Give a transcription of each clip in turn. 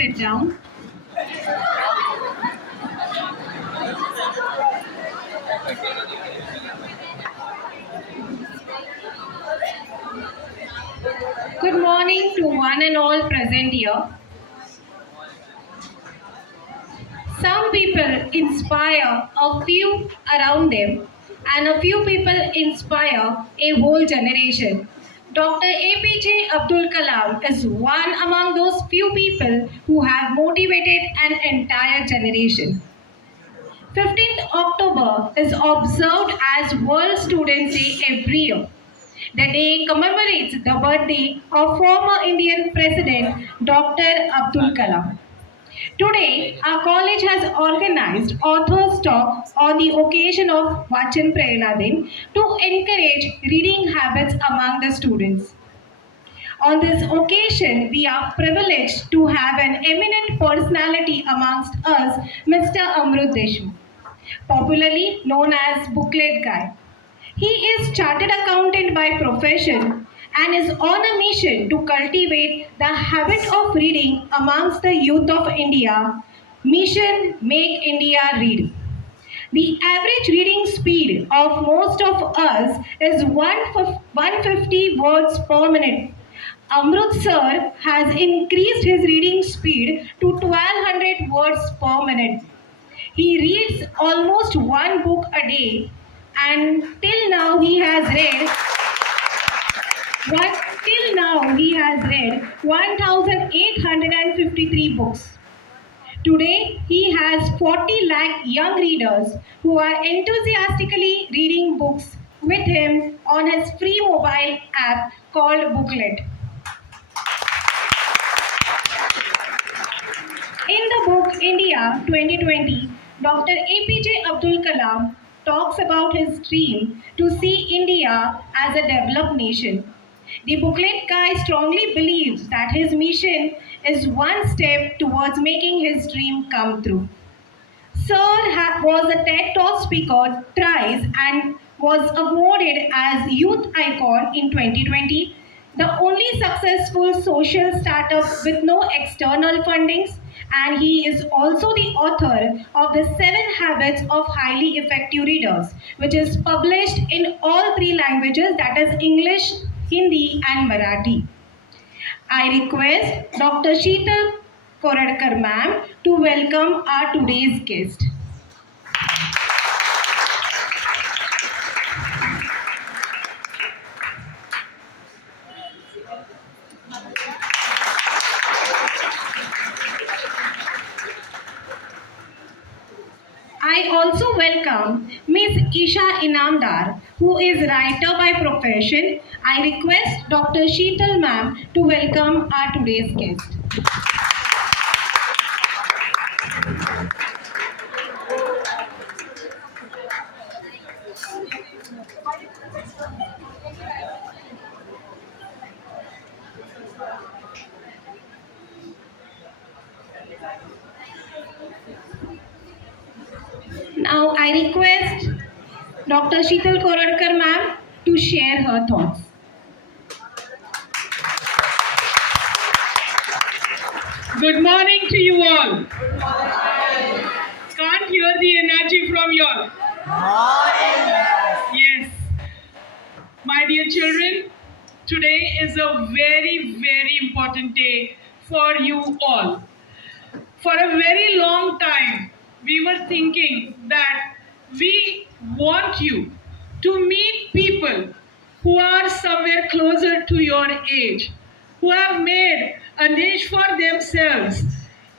sit down. Good morning to one and all present here. Some people inspire a few around them, and a few people inspire a whole generation. Dr. APJ Abdul Kalam is one among those few people who have motivated an entire generation. 15th October is observed as World Students' Day every year. The day commemorates the birthday of former Indian President Dr. Abdul Kalam. Today, our college has organized authors' talk on the occasion of Vachan Prerna to encourage reading habits among the students. On this occasion, we are privileged to have an eminent personality amongst us, Mr. Amrut Deshu, popularly known as Booklet Guy. He is chartered accountant by profession and is on a mission to cultivate the habit of reading amongst the youth of India. Mission Make India Read. The average reading speed of most of us is 150 words per minute. Amrut sir has increased his reading speed to 1200 words per minute. He reads almost one book a day, and till now he has read 1853 books. Today, he has 40 lakh young readers who are enthusiastically reading books with him on his free mobile app called Booklet. In the book India 2020, Dr. APJ Abdul Kalam talks about his dream to see India as a developed nation. The booklet guy strongly believes that his mission is one step towards making his dream come true. Sir was a TED Talk speaker thrice and was awarded as Youth Icon in 2020, the only successful social startup with no external fundings, and he is also the author of the 7 Habits of Highly Effective Readers, which is published in all 3 languages, that is English, Hindi and Marathi. I request Dr. Sheetal Koradkar ma'am to welcome our today's guest. I also welcome Ms. Isha Inamdar, who is writer by profession. I request Dr. Sheetal ma'am to welcome our today's guest. Now I request Dr. Sheetal Koradkar ma'am to share her thoughts. Good morning to you all. Can't hear the energy from you all. Yes. My dear children, today is a very, very important day for you all. For a very long time, we were thinking that we want you to meet people who are somewhere closer to your age, who have made a niche for themselves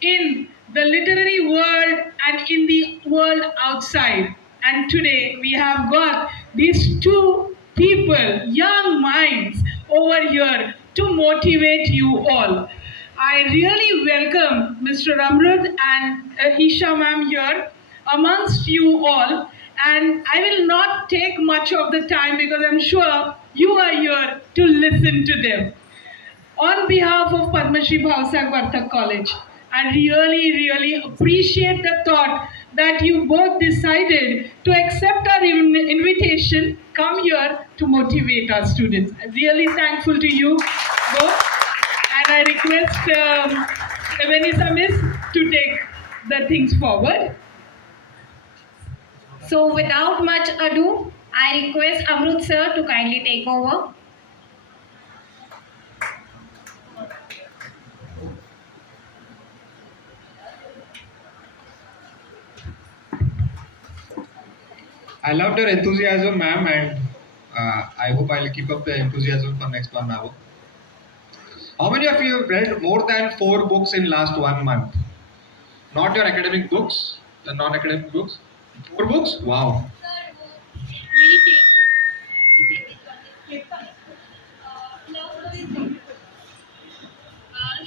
in the literary world and in the world outside. And today we have got these 2 people, young minds over here to motivate you all. I really welcome Mr. Amrut and Isha ma'am here amongst you all, and I will not take much of the time because I'm sure you are here to listen to them. On behalf of Padma Shri Bhavsag Vartak College, I really, really appreciate the thought that you both decided to accept our invitation, come here to motivate our students. I'm really thankful to you both. And I request Feminism is to take the things forward. So without much ado, I request Amrut sir to kindly take over. I loved your enthusiasm, ma'am, and I hope I'll keep up the enthusiasm for next 1 hour. How many of you have read more than 4 books in last 1 month? Not your academic books, the non-academic books. 4 books? Wow.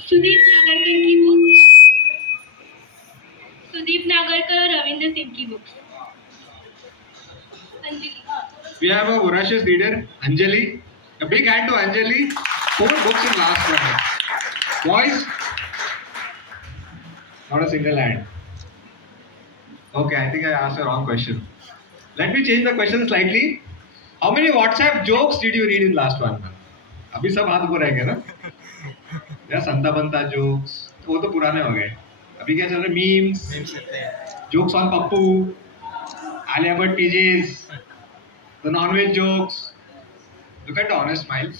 Sudeep Nagarkar की book Sudeep Nagarkar और रविंद्र सिंह की book Anjali We have a voracious reader, Anjali. A big hand to Anjali. 4 books in last 1 month. Boys, not a single hand. Okay, I think I asked the wrong question. Let me change the question slightly. How many WhatsApp jokes did you read in last 1 month? अभी सब हाथ ऊपर रहेंगे ना? या संता बनता jokes वो तो पुराने हो गए. अभी क्या चल रहा है? Memes, jokes on Pappu, Alia Bhatt teases, the non-veg jokes. Look at the honest smiles.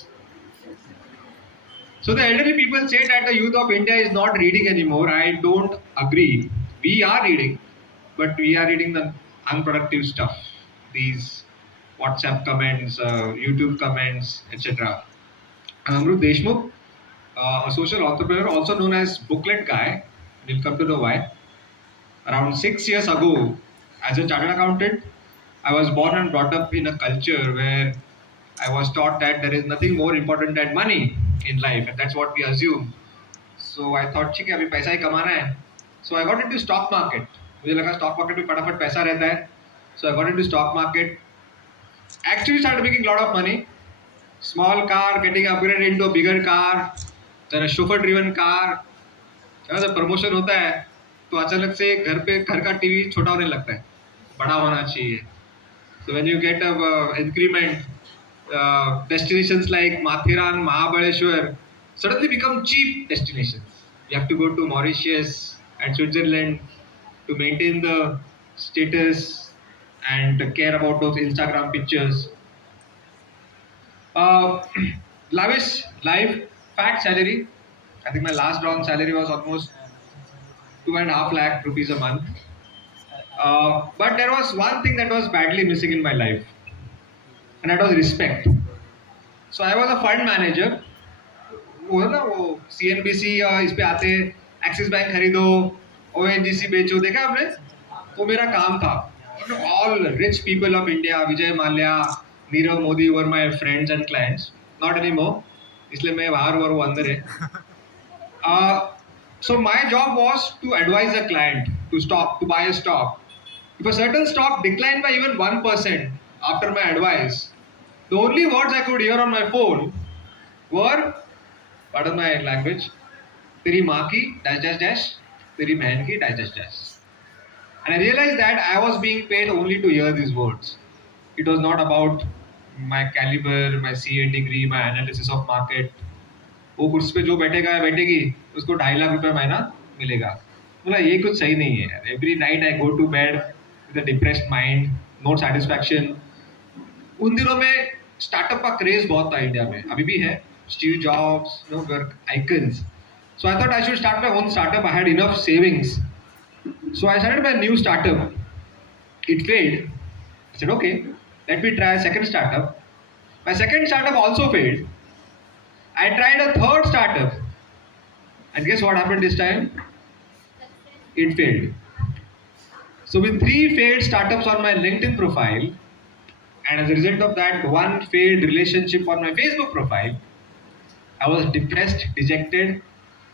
So the elderly people say that the youth of India is not reading anymore. I don't agree. We are reading, but we are reading the unproductive stuff. These WhatsApp comments, YouTube comments, etc. Amrut Deshmukh, a social entrepreneur, also known as Booklet Guy, we'll come to the why. Around 6 years ago, as a chartered accountant, I was born and brought up in a culture where I was taught that there is nothing more important than money in life, and that's what we assume. So I thought, ठीक है अभी पैसा ही कमाना है. So I got into stock market. मुझे लगा stock market में फटाफट पैसा रहता है. So I got into stock market. Actually started making a lot of money. Small car getting upgraded into a bigger car, then a chauffeur-driven car. जब promotion होता है तो अचानक से घर का टीवी छोटा होने लगता है, बड़ा होना चाहिए. So when you get a increment, destinations like Mathiran, Mahabaleshwar suddenly become cheap destinations. You have to go to Mauritius and Switzerland to maintain the status and care about those Instagram pictures. Uh, lavish life, fat salary. I think my last drawn salary was almost 2.5 lakh rupees a month. But there was one thing that was badly missing in my life, and that was respect. So I was a fund manager. वो है ना वो CNBC इस पे आते axis bank खरीदो, ONGC बेचो, देखा आपने? वो मेरा काम था. All rich people of India, Vijay Mallya, Nirav Modi were my friends and clients. Not anymore. इसलिए मैं बाहर और वो अंदर है. Uh, so my job was to advise a client to buy a stock. If a certain stock declined by even 1% after my advice, the only words I could hear on my phone were, pardon my language, तेरी माँ की dash dash dash, तेरी बहन की dash dash dash. And I realized that I was being paid only to hear these words. It was not about my caliber, my CA degree, my analysis of market. वो कुर्सी पे जो बैठेगा या बैठेगी उसको 2.5 लाख रुपए महीना मिलेगा. बोला ये कुछ सही नहीं है यार. Every night I go to bed with a depressed mind, no satisfaction. उन दिनों में स्टार्टअप का क्रेज बहुत था इंडिया में, अभी भी है. Steve Jobs, no work icons. So I thought I should start my own startup. I had enough savings. So I started my new startup. It failed. I said, okay, let me try a second startup. My second startup also failed. I tried a third startup. And guess what happened this time? It failed. So with 3 failed startups on my LinkedIn profile, and as a result of that, 1 failed relationship on my Facebook profile, I was depressed, dejected,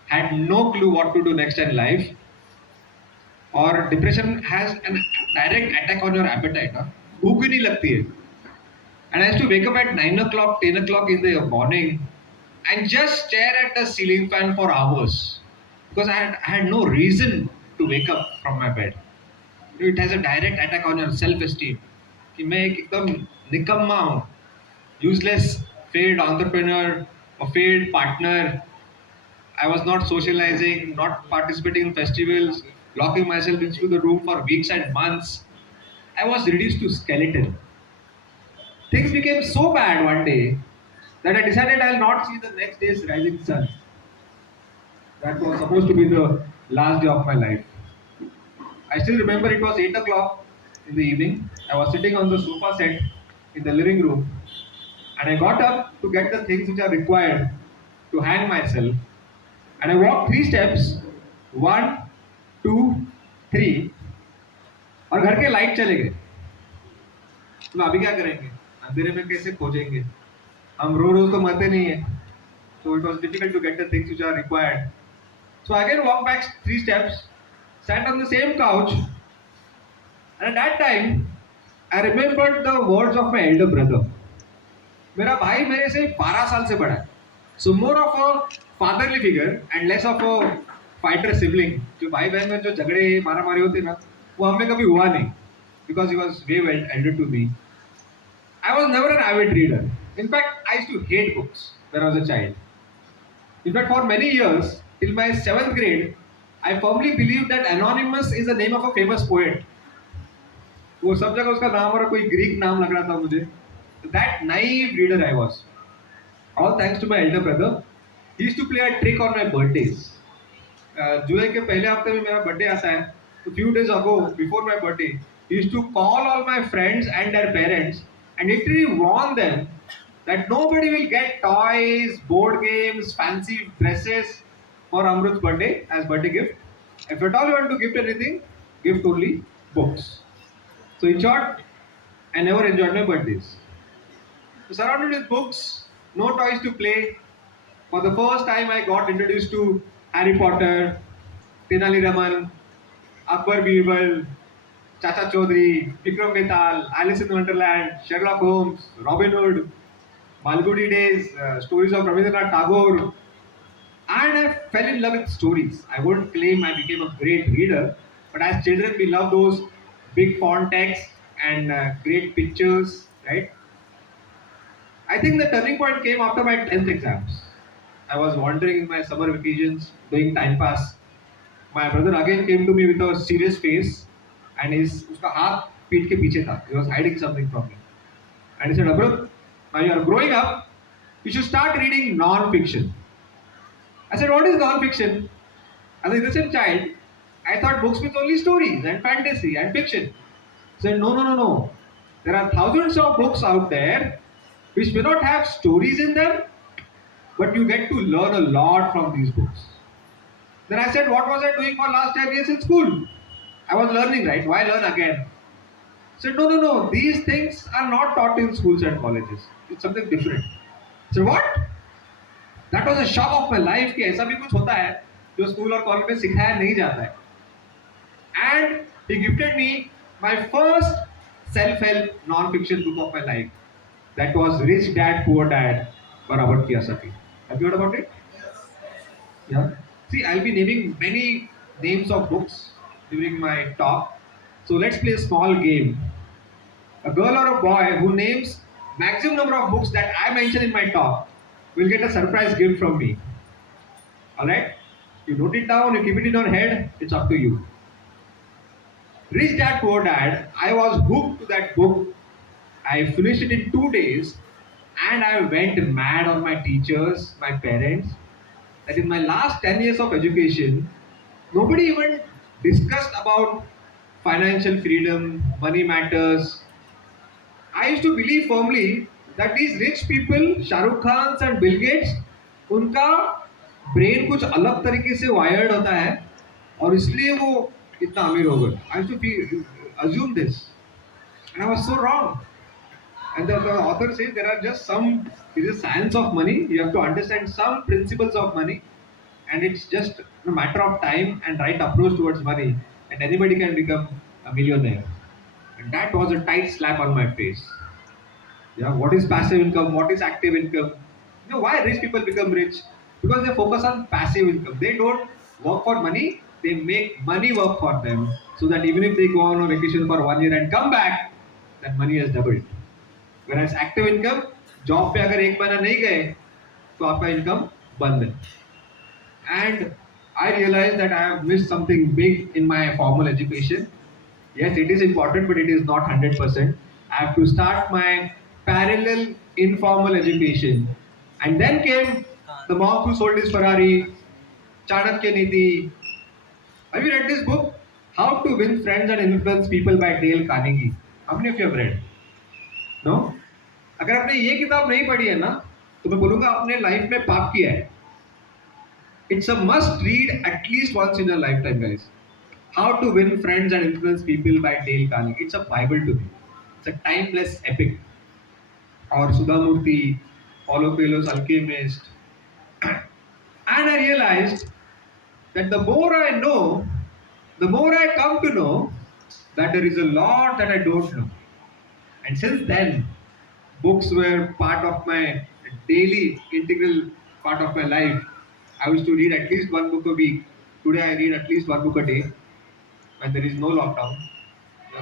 had no clue what to do next in life. और depression has an direct attack on your appetite. भूख ही नहीं लगती है. And I have to wake up at 9 o'clock 10 o'clock in the morning and just stare at the ceiling fan for hours because I had no reason to wake up from my bed. It has a direct attack on your self esteem कि मैं एक एकदम निकम्मा हूँ, useless, failed entrepreneur or failed partner. I was not socializing, not participating in festivals, locking myself into the room for weeks and months. I was reduced to skeleton. Things became so bad one day that I decided I'll not see the next day's rising sun. That was supposed to be the last day of my life. I still remember it was 8 o'clock in the evening. I was sitting on the sofa set in the living room and I got up to get the things which are required to hang myself. And I walked 3 steps, one, two, three, और घर के light चले गए. तो अभी क्या करेंगे? अंधेरे में कैसे खोजेंगे? हम रोज तो मरते नहीं है. So it was difficult to get the things which are required. So I again walked back 3 steps, sat on the same couch, and at that time I remembered the words of my elder brother. मेरा भाई मेरे से 12 साल से बड़ा है. So more of a fatherly figure and less of a fighter sibling. जो भाई बहन में जो झगड़े मारा मारी होते ना, वो हमें कभी हुआ नहीं. Because he was way well elder to me. I was never an avid reader. In fact, I used to hate books when I was a child. In fact, for many years, till my 7th grade, I firmly believed that Anonymous is the name of a famous poet. वो सब जगह उसका नाम और कोई Greek नाम लग रहा था मुझे. That naive reader I was. All thanks to my elder brother. He used to play a trick on my birthdays. जुलाई के पहले हफ्ते में मेरा बर्थडे आता है. So few days ago, before my birthday, he used to call all my friends and their parents and literally warn them that nobody will get toys, board games, fancy dresses for Amrut's birthday as birthday gift. If at all you want to gift anything, gift only books. So in short, I never enjoyed my birthdays. So surrounded with books, no toys to play. For the first time, I got introduced to Harry Potter, Tenali Raman, Akbar Birbal, Chacha Chaudhary, Vikram Betal, Alice in Wonderland, Sherlock Holmes, Robin Hood, Malgudi Days, stories of Rabindranath Tagore, and I fell in love with stories. I won't claim I became a great reader, but as children we love those big font text and great pictures, right? I think the turning point came after my 10th exams. I was wandering in my summer vacations, doing time pass. My brother again came to me with a serious face, and उसका हाथ पीठ के पीछे था. He was hiding something from me. And he said, Amrut, now you are growing up, you should start reading non-fiction. I said, what is non-fiction? As an innocent child, I thought books means only stories and fantasy and fiction. He said, no. There are thousands of books out there which may not have stories in them, but you get to learn a lot from these books. Then I said, what was I doing for last 10 years in school? I was learning, right? Why learn again? He said, no. These things are not taught in schools and colleges. It's something different. I said, what? That was a shock of my life कि ऐसा भी कुछ होता है जो school और college में सिखाया नहीं जाता है. And he gifted me my first self-help non-fiction book of my life. That was Rich Dad Poor Dad by Robert Kiyosaki. Have you heard about it? Yeah. See, I'll be naming many names of books during my talk. So let's play a small game. A girl or a boy who names maximum number of books that I mention in my talk will get a surprise gift from me. Alright? You note it down, you keep it in your head, it's up to you. Rich Dad Poor Dad, I was hooked to that book. I finished it in 2 days and I went mad on my teachers, my parents, that in my last 10 years of education, nobody even discussed about financial freedom, money matters. I used to believe firmly that these rich people, Shahrukh Khans and Bill Gates, उनका brain कुछ अलग तरीके से wired होता है और इसलिए वो इतना अमीर हो गए. I used to assume this, and I was so wrong. And the author says there are just some, it is science of money. You have to understand some principles of money, and it's just a matter of time and right approach towards money, and anybody can become a millionaire. And that was a tight slap on my face. Yeah, what is passive income? What is active income? You know why rich people become rich? Because they focus on passive income. They don't work for money. They make money work for them, so that even if they go on a vacation for 1 year and come back, that money has doubled. Whereas active income, job पे अगर एक महीना नहीं गए तो आपका income बंद है. and I realized that I have missed something big in my formal education. Yes, it is important, but it is not 100%. I have to start my parallel informal education. And then came the monk who sold his Ferrari, Chanakya Niti. Have you read this book? How to Win Friends and Influence People by Dale Carnegie. How many of you have read? No? अगर आपने ये किताब नहीं पढ़ी है ना तो मैं बोलूंगा आपने लाइफ में पाप किया है. It's a must read at least once in your lifetime, guys. How to Win Friends and Influence People by Dale Carnegie. It's a Bible to me. It's a timeless epic. Or Sudhamurti, Paulo Coelho's Alchemist. And I realized that the more I know, the more I come to know that there is a lot that I don't know. And since then, books were part of my daily integral part of my life. I used to read at least one book a week. Today I read at least one book a day when there is no lockdown.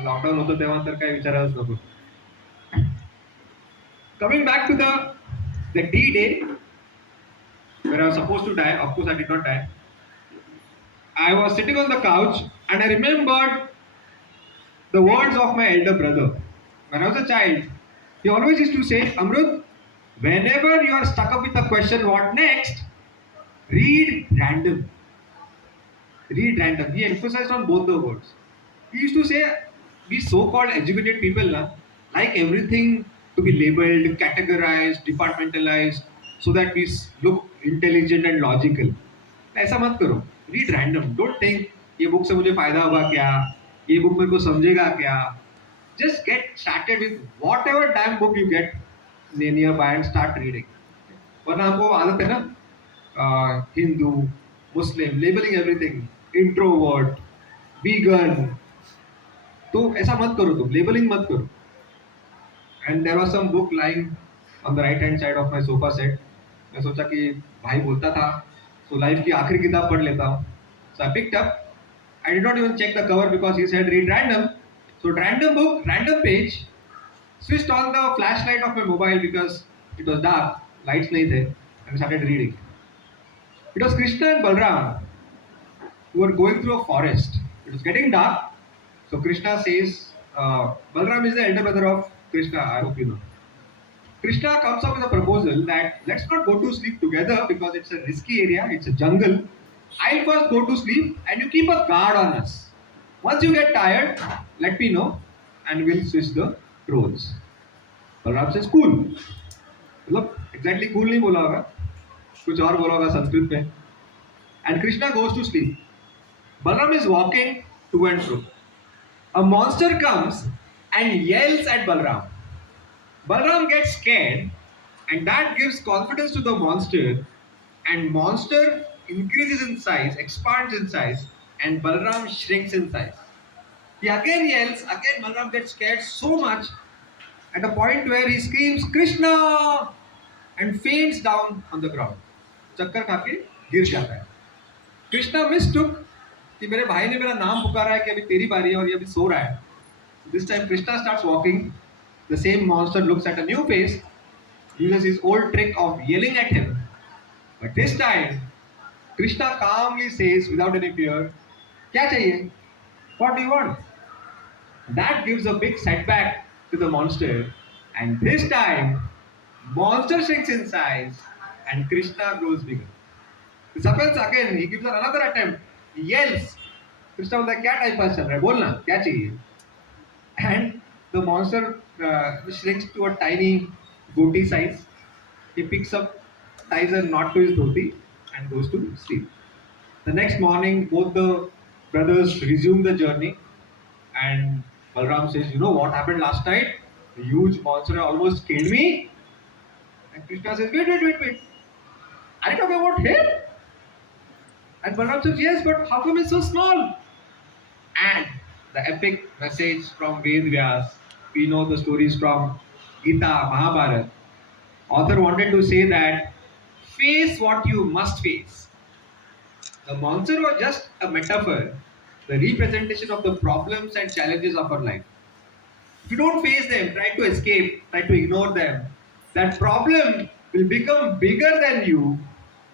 Lockdown होतं तेव्हा तर काही विचारायलाच नको. Coming back to the D-Day where I was supposed to die, of course I did not die. I was sitting on the couch and I remembered the words of my elder brother. When I was a child, he always used to say, Amrut, whenever you are stuck up with the question, what next? Read random. Read random. He emphasized on both the words. He used to say, we so-called educated people like everything to be labeled, categorized, departmentalized, so that we look intelligent and logical. ऐसा मत करो. Read random. Don't think ये book से मुझे फायदा होगा क्या, ये बुक मेरे को समझेगा क्या. Just get started with whatever damn book you get nearby and start reading. वरना हमको आदत है ना Hindu, Muslim, labelling everything, introvert, vegan. तो ऐसा मत करो, तुम लेबलिंग मत करो. And there was some book lying on the right hand side of my sofa set. मैं सोचा कि भाई बोलता था तो लाइफ की आखिरी किताब पढ़ लेता हूँ. So I picked up. I did not even check the cover because he said read random. So random book, random page. Switched on the flashlight of my mobile because it was dark, lights nahi the, and started reading. It was Krishna and Balram who were going through a forest. It was getting dark. So Krishna says, Balram is the elder brother of Krishna, I hope you know. Krishna comes up with a proposal that let's not go to sleep together because it's a risky area, it's a jungle. I'll first go to sleep and you keep a guard on us. Once you get tired, let me know and we'll switch the roles. Balram says, cool. मतलब exactly cool नहीं बोला होगा, कुछ और बोला होगा संस्कृत में. And Krishna goes to sleep. Balram is walking to and fro. A monster comes and yells at Balram. Balram gets scared and that gives confidence to the monster, and monster increases in size, expands in size, and Balram shrinks in size. He again yells, again Balram gets scared so much at a point where he screams Krishna and faints down on the ground. चक्कर खा के गिर जाता है. Krishna mistook कि मेरे भाई ने मेरा नाम पुकारा है कि अभी तेरी बारी है और ये अभी सो रहा है. This time Krishna starts walking. The same monster looks at a new face, uses his old trick of yelling at him. But this time, Krishna calmly says without any fear, क्या चाहिए? What do you want? That gives a big setback to the monster. And this time, monster shrinks in size and Krishna grows bigger. This happens again. He gives another attempt. He yells. Krishna बोलता है क्या time pass चल रहा है? बोलना क्या चाहिए? And the monster shrinks to a tiny goatee size. He picks up, ties a knot to his dhoti and goes to sleep. The next morning, both the brothers resume the journey, and Balram says, you know what happened last night? The huge monster almost killed me. And Krishna says, wait. Are you talking about him? And Balram says, yes, but how come it's so small? And the epic message from Ved Vyas, we know the stories from Gita, Mahabharata. Author wanted to say that face what you must face. The monster was just a metaphor, the representation of the problems and challenges of our life. If you don't face them, try to escape, try to ignore them, that problem will become bigger than you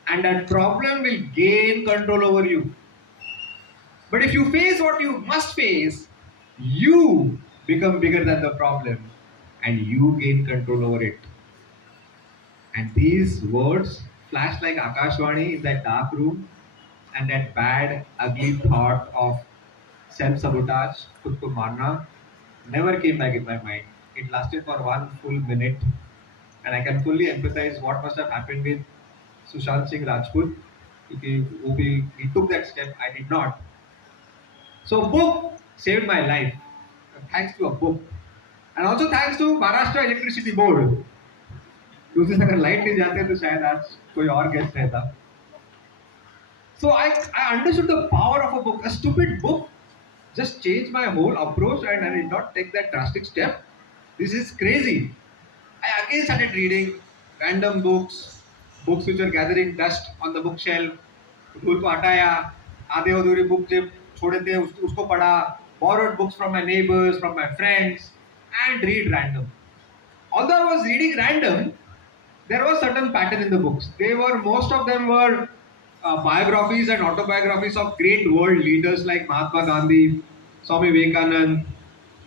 and that problem will gain control over you. But if you face what you must face, you become bigger than the problem and you gain control over it. And these words flashed like Akashwani in that dark room, and that bad, ugly thought of self sabotage, khud ko marna, never came back in my mind. It lasted for 1 full minute, and I can fully empathize what must have happened with Sushant Singh Rajput. If he took that step, I did not. So, book saved my life. Thanks to a book. And also thanks to Maharashtra Electricity Board. उस दिन अगर light नहीं जाते तो शायद आज कोई और गेस्ट रहता. So I understood the power of a book. A stupid book just changed my whole approach and I did not take that drastic step. This is crazy. I again started reading random books, books which were gathering dust on the bookshelf. धूल को हटाया, आधे अधूरे book जो छोड़े थे उसको पढ़ा, borrowed books from my neighbors, from my friends, and read random. Although I was reading random, there was certain pattern in the books. Most of them were biographies and autobiographies of great world leaders like Mahatma Gandhi, Swami Vachan,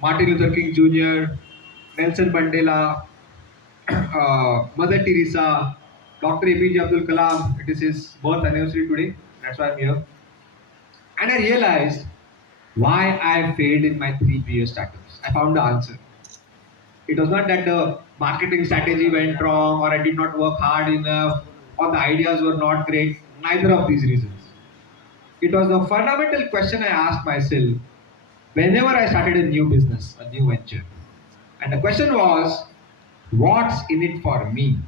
Martin Luther King Jr., Nelson Mandela, Mother Teresa, Dr. APJ Abdul Kalam. It is his birth anniversary today. That's why I'm here. And I realized why I failed in my 3 previous startups. I found the answer. It was not that the marketing strategy went wrong or I did not work hard enough or the ideas were not great. Neither of these reasons. It was the fundamental question I asked myself whenever I started a new business, a new venture. And the question was, what's in it for me?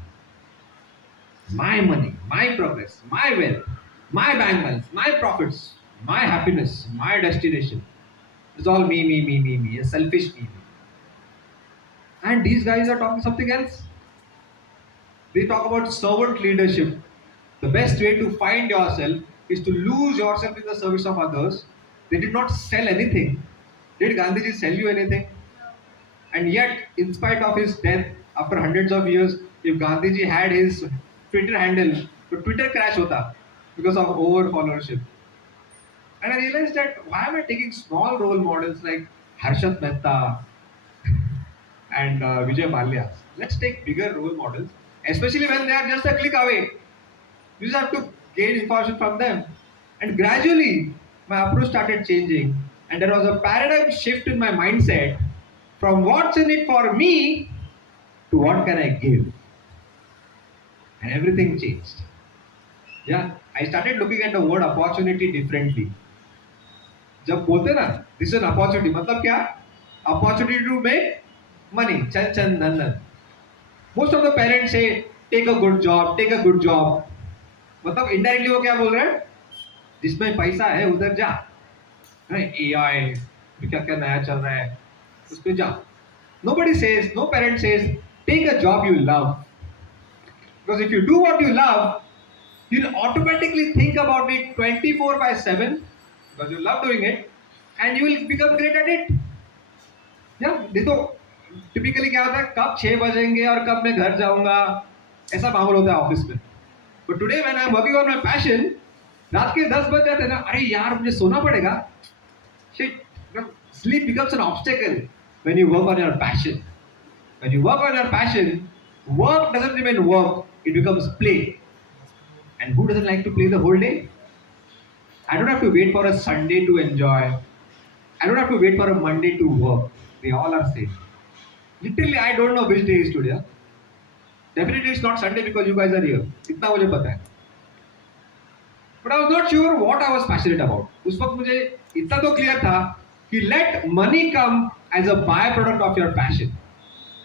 My money, my progress, my wealth, my bank balance, my profits, my happiness, my destination. It's all me, a selfish me. And these guys are talking something else. They talk about servant leadership. The best way to find yourself is to lose yourself in the service of others. They did not sell anything. Did Gandhiji sell you anything? And yet, in spite of his death, after hundreds of years, if Gandhiji had his Twitter handle, the Twitter crash hota because of over followership. And I realized that why am I taking small role models like Harshat Mehta and Vijay Mallya? Let's take bigger role models, especially when they are just a click away. You just have to gain information from them. And gradually, my approach started changing, and there was a paradigm shift in my mindset from what's in it for me to what can I give. And everything changed. Yeah, I started looking at the word opportunity differently. जब बोलते ना this is opportunity मतलब क्या opportunity to make money चन चन नन नन most of the parents से टेक अ गुड जॉब मतलब इनडायरेक्टली वो क्या बोल रहे हैं जिसमें पैसा है उधर जा एआई क्या क्या नया चल रहा है उस पर जा nobody says no parent says take a job you love because if you do what you love you'll automatically think about it 24 by 7 because you love doing it and you will become great at it. Yeah, नहीं तो typically क्या होता है कब 6 बजेंगे और कब मैं घर जाऊंगा ऐसा माहौल होता है ऑफिस में. But today when I am working on my passion रात के 10 बज जाते हैं ना अरे यार मुझे सोना पड़ेगा. Shit sleep becomes an obstacle when you work on your passion. When you work on your passion, work doesn't remain work, it becomes play. And who doesn't like to play the whole day? I don't have to wait for a Sunday to enjoy. I don't have to wait for a Monday to work. They all are same. Literally, I don't know which day is today. Definitely, it's not Sunday because you guys are here. इतना मुझे पता है. But I was not sure what I was passionate about. उस वक्त मुझे इतना तो clear था कि let money come as a byproduct of your passion.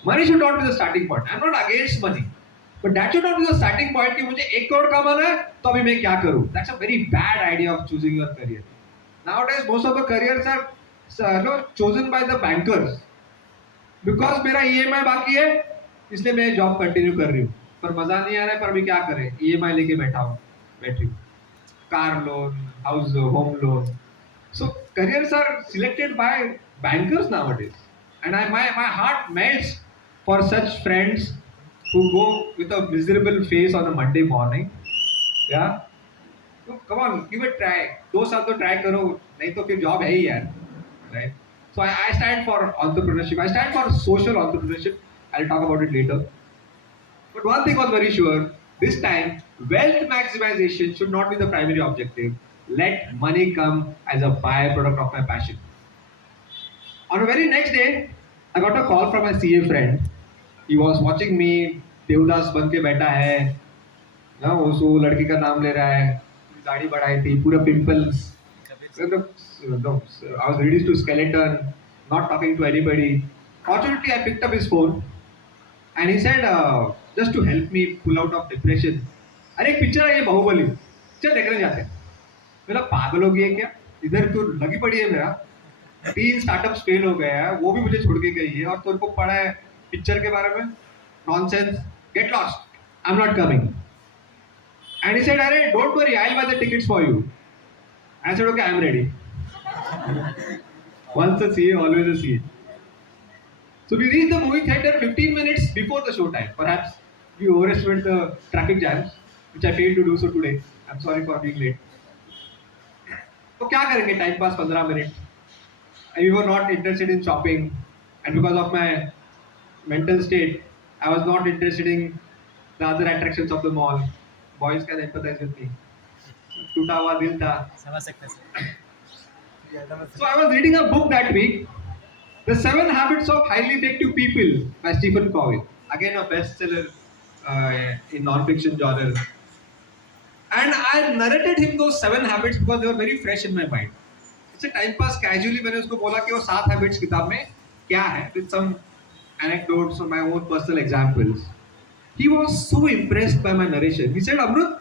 Money should not be the starting point. I'm not against money. But that should not be the starting point कि मुझे 1 करोड़ कमाना है तो अभी मैं क्या करूँ. That's a very bad idea of choosing your career. Nowadays, most of the careers are chosen by the bankers. Because मेरा EMI बाकी है इसलिए मैं जॉब कंटिन्यू कर रही हूँ. पर मजा नहीं आ रहा है पर अभी क्या करें EMI लेके बैठी हूँ. Car loan, house home loan. So careers are selected by bankers nowadays, and my heart melts for such friends who go with a miserable face on a Monday morning Yeah. So come on, give it try. 2 साल तो try करो, नहीं तो फिर job है ही यार, right? So I stand for entrepreneurship. I stand for social entrepreneurship. I'll talk about it later. But one thing was very sure. This time, wealth maximization should not be the primary objective. Let money come as a byproduct of my passion. On the very next day, I got a call from my CA friend. He was watching me. Devdas बन के बैठा है ना, वो लड़की का नाम ले रहा है, दाढ़ी बढ़ाई थी, पूरा pimples, I was reduced to skeleton, not talking to anybody. Fortunately, I picked up his phone and he said, just to help me pull out of depression, अरे एक पिक्चर है ये बाहुबली, चल देखने जाते हैं. मेरा पागल हो गया क्या, इधर तो लगी पड़ी है मेरा, 3 स्टार्टअप्स फेल हो गए हैं, वो भी मुझे छोड़ के गई है और तेरे को पढ़ा है पिक्चर के बारे में, nonsense, get lost, I am not coming. And he said, अरे don't worry, I will buy the tickets for you. I said, okay, I am ready. Once a CA, always a CA. So we reached the movie theater 15 minutes before the show time. Perhaps we overestimated the traffic jams, which I failed to do so today. I'm sorry for being late. तो क्या करेंगे, time pass 15 minute. We were not interested in shopping, and because of my mental state, I was not interested in the other attractions of the mall. Boys can empathize with me. टूटा हुआ दिल था. समझ सकते हैं So I was reading a book that week, The 7 Habits of Highly Effective People by Stephen Covey. Again, a bestseller in non-fiction genre. And I narrated him those 7 habits because they were very fresh in my mind. It's a time pass casually. मैंने उसको बोला कि वो 7 habits किताब में क्या है, with some anecdotes or my own personal examples. He was so impressed by my narration. He said, Amrut,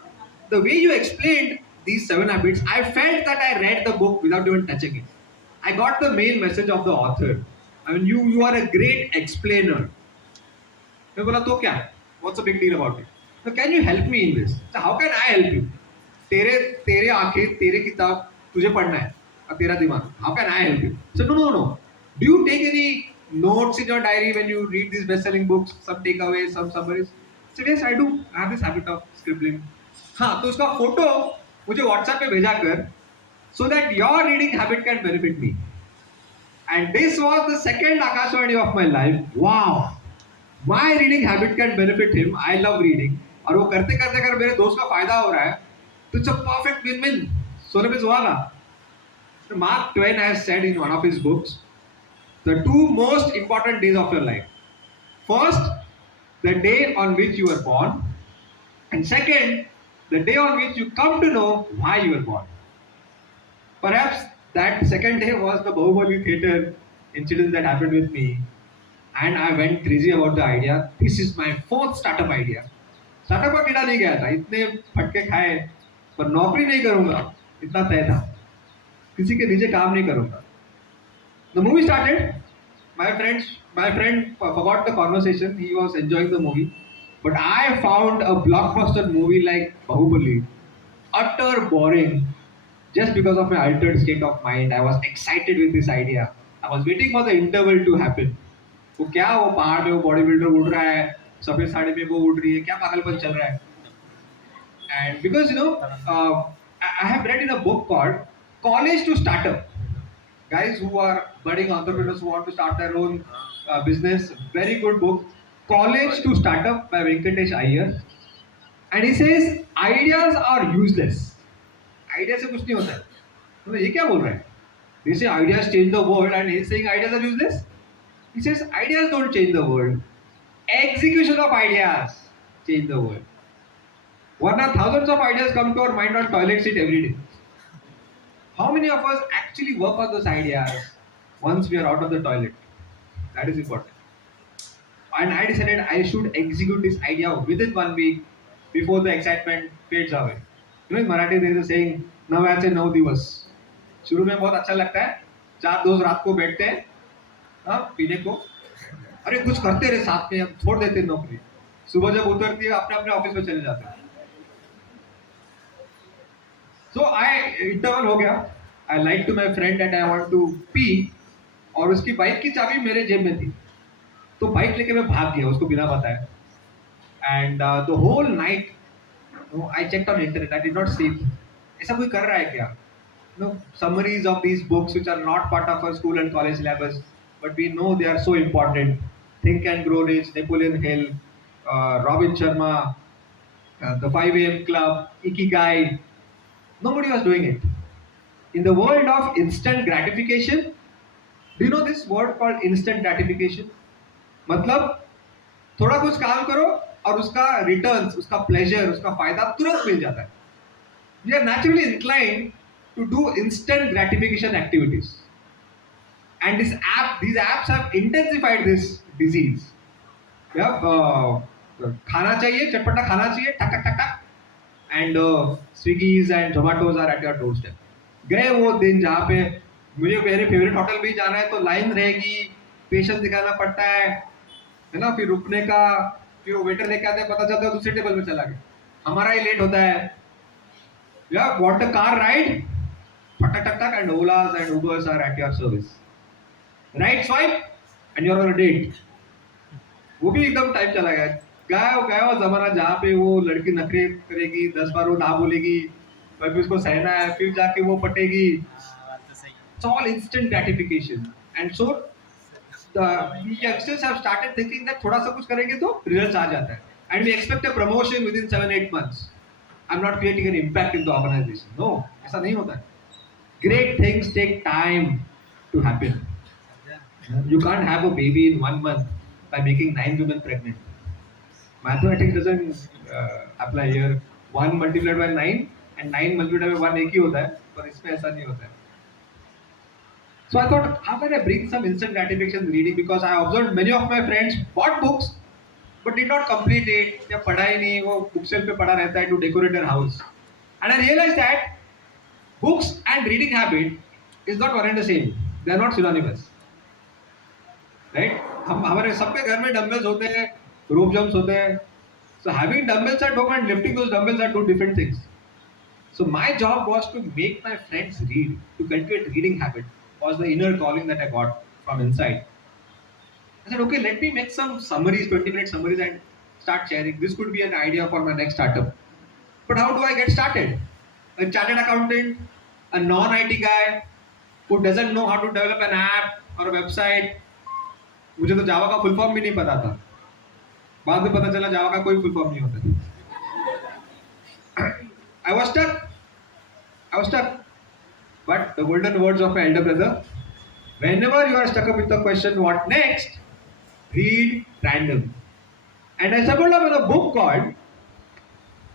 the way you explained these 7 habits, I felt that I read the book without even touching it. I got the main message of the author. I mean, you are a great explainer. मैं बोला तो क्या? What's the big deal about it? So can you help me in this? So how can I help you? तेरे तेरे आंखें, तेरे किताब तुझे पढ़ना है और तेरा दिमाग. How can I help you? So no. Do you take any notes in your diary when you read these best-selling books? Some takeaways, some summaries? So yes, I do. I have this habit of scribbling. हाँ, तो उसका photo मुझे WhatsApp पे भेजा कर, so that your reading habit can benefit me. And this was the second Akashvani of my life. Wow! My reading habit can benefit him. I love reading. और वो करते करते अगर मेरे दोस्त का फायदा हो रहा है, तो it's a perfect win-win. सोने पे सुहागा. So Mark Twain has said in one of his books, the 2 most important days of your life. First, the day on which you were born, and second, the day on which you come to know why you were born. Perhaps that second day was the Bahubali theater incident that happened with me, and I went crazy about the idea. This is my 4th startup idea. Startup का कीड़ा नहीं गया था, इतने फटके खाए, पर नौकरी नहीं करूंगा, इतना तय था. किसी के नीचे काम नहीं करूंगा. The movie started. My friend forgot the conversation. He was enjoying the movie, but I found a blockbuster movie like Bahubali utter boring. Just because of my altered state of mind, I was excited with this idea. I was waiting for the interval to happen. वो क्या, वो पहाड़ में वो body builder उड़ रहा है, सफेद साड़ी में वो उड़ रही है, क्या पागलपन चल रहा है. And because I have read in a book called College to Startup. Guys who are budding entrepreneurs who want to start their own business, very good book, College to Startup by Venkatesh Iyer. And he says ideas are useless. Ideas से कुछ नहीं होता है. तो ये क्या बोल रहा है? They say ideas change the world, and he's saying ideas are useless. He says ideas don't change the world. Execution of ideas change the world. Warna thousands of ideas come to our mind on toilet seat every day. How many of us actually work on those ideas once we are out of the toilet? That is important. And I decided I should execute this idea within 1 week before the excitement fades away. In Marathi there is a saying, नव्याचे 9 दिवस. शुरू में बहुत अच्छा लगता है, 4 दोस्त रात को बैठते हैं पीने को, अरे कुछ करते रहे साथ में, हम छोड़ देते हैं नौकरी, सुबह जब उतरती है अपने अपने ऑफिस में चले जाते हैं. So इंटरवल हो गया. I lied to my friend that I want to pee, और उसकी बाइक की चाबी मेरे जेब में थी, तो बाइक लेके मैं भाग गया उसको बिना बताए. And the whole night No, I checked on internet. I did not see. ऐसा कोई कर रहा है क्या? No, summaries of these books which are not part of our school and college syllabus, but we know they are so important. Think and Grow Rich, Napoleon Hill, Robin Sharma, the 5 a.m. Club, Ikigai. Nobody was doing it. In the world of instant gratification, do you know this word called instant gratification? मतलब थोड़ा कुछ काम करो और उसका returns, उसका pleasure, उसका फायदा तुरंत मिल जाता है. We are naturally inclined to do instant gratification activities. And these apps have intensified this disease. Yeah, खाना चाहिए, चटपटा खाना चाहिए, टक टक टक टक. And Swiggy's and Zomatos are at your doorstep. गए वो दिन जहाँ पे मुझे मेरे फेवरेट होटल भी जाना है तो लाइन रहेगी, पेशेंस दिखाना पड़ता है ना, फिर रुकने का, फिर वो वेटर लेके आते हैं, पता चलता है दूसरे टेबल पे चला गया, हमारा ही लेट होता है. Yeah, want a car ride? Tuck, tuck, tuck, tuck, and Olas and Ubers are at your service. Right swipe and you're on a date. वो भी एकदम टाइम चला गया. गया वो जमाना जहाँ पे वो लड़की नखरे करेगी, 10 बार वो ना बोलेगी, फिर उसको सहना है, फिर जाके वो पटेगी. It's all instant gratification. And so the youngsters have started thinking that थोड़ा सा कुछ करेंगे तो results आ जाता है. And we expect a promotion within 7-8 months. I'm not creating an impact in the organization. No, ऐसा नहीं होता है. Great things take time to happen. You can't have a baby in 1 month by making 9 women pregnant. Mathematics doesn't apply here. 1 multiplied by 9 and 9 multiplied by 1 एक ही होता है, पर इसमें ऐसा नहीं होता है. So I thought, how can I bring some instant gratification reading? Because I observed many of my friends bought books but did not complete it. या पढ़ा ही नहीं, वो book shelf पे पड़ा रहता है to decorate their house. And I realized that books and reading habit is not one and the same. They are not synonymous. Right? हम हमारे सबके घर में डम्बल्स होते हैं, rope jumps होते हैं. So having dumbbells at home and lifting those dumbbells are two different things. So my job was to make my friends read, to cultivate reading habit. Was the inner calling that I got from inside. I said, okay, let me make some summaries, 20-minute summaries, and start sharing. This could be an idea for my next startup. But how do I get started? A chartered accountant, a non-IT guy who doesn't know how to develop an app or a website. मुझे तो जावा का full form भी नहीं पता था. बाद में पता चला जावा का कोई फुल फॉर्म नहीं होता. I was stuck. I was stuck. But the golden words of my elder brother: whenever you are stuck up with the question, what next? Read random. And I stumbled upon a book called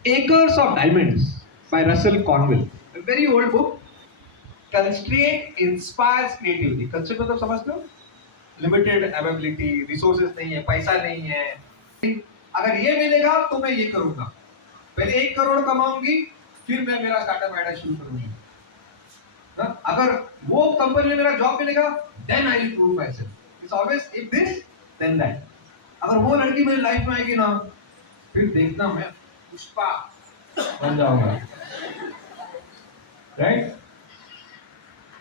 Acres of Diamonds by Russell Cornwell. A very old book. Constraint inspires creativity. Constraint मतलब समझते हो? Limited availability, resources नहीं है, पैसा नहीं है. अगर ये मिलेगा तो मैं ये करूँगा. पहले 1 करोड़ कमाऊंगी, फिर मैं मेरा स्टार्टअप आइडिया शुरू करूँगी. अगर वो कंपनी में मेरा जॉब मिलेगा, then I will prove myself. It's always if this, then that. अगर वो लड़की मेरी लाइफ में आएगी ना, फिर देखना मैं पुष्पा बन जाऊंगा. Right?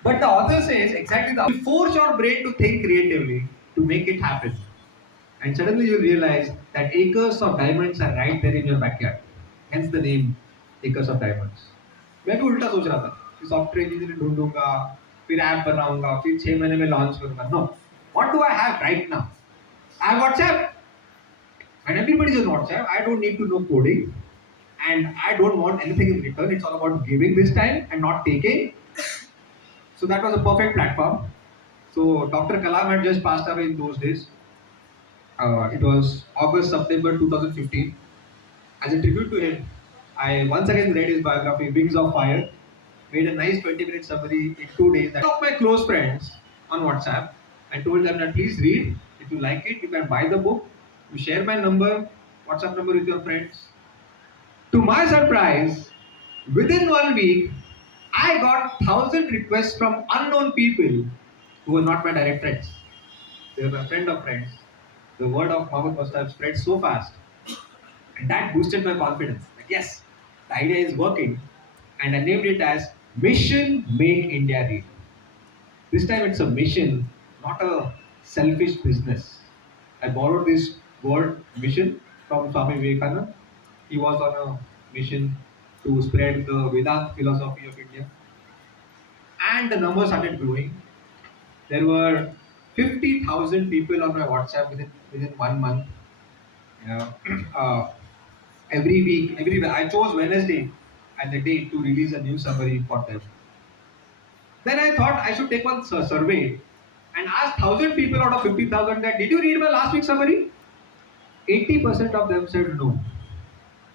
But the author says exactly the opposite. Force your brain to think creatively to make it happen. And suddenly you realize that acres of diamonds are right there in your backyard. Hence the name Acres of Diamonds. मैं भी उल्टा सोच रहा था कि software engineer ढूंढूंगा, फिर app बनाऊंगा, फिर 6 महीने में लॉन्च करूंगा. No, what do I have right now? I have WhatsApp. And everybody is on WhatsApp. I don't need to know coding. And I don't want anything in return. It's all about giving this time and not taking. So that was a perfect platform. So Dr. Kalam had just passed away in those days. It was August, September 2015. As a tribute to him, I once again read his biography, Wings of Fire, made a nice 20-minute summary in 2 days. One of my close friends on WhatsApp, I told them that please read. If you like it, you can buy the book. You share my number, WhatsApp number with your friends. To my surprise, within 1 week, I got 1,000 requests from unknown people who were not my direct friends. They were my friend of friends. The word of mouth must have spread so fast. And that boosted my confidence. Like, yes, the idea is working. And I named it as Mission Make India Read. This time it's a mission, not a selfish business. I borrowed this word mission from Swami Vivekananda. He was on a mission to spread the Vedant philosophy of India. And the numbers started growing. There were 50,000 people on my WhatsApp within 1 month. You know, uh, every week, I chose Wednesday and the day to release a new summary for them. Then I thought I should take one survey and ask 1,000 people out of 50,000 that did you read my last week's summary? 80% of them said no.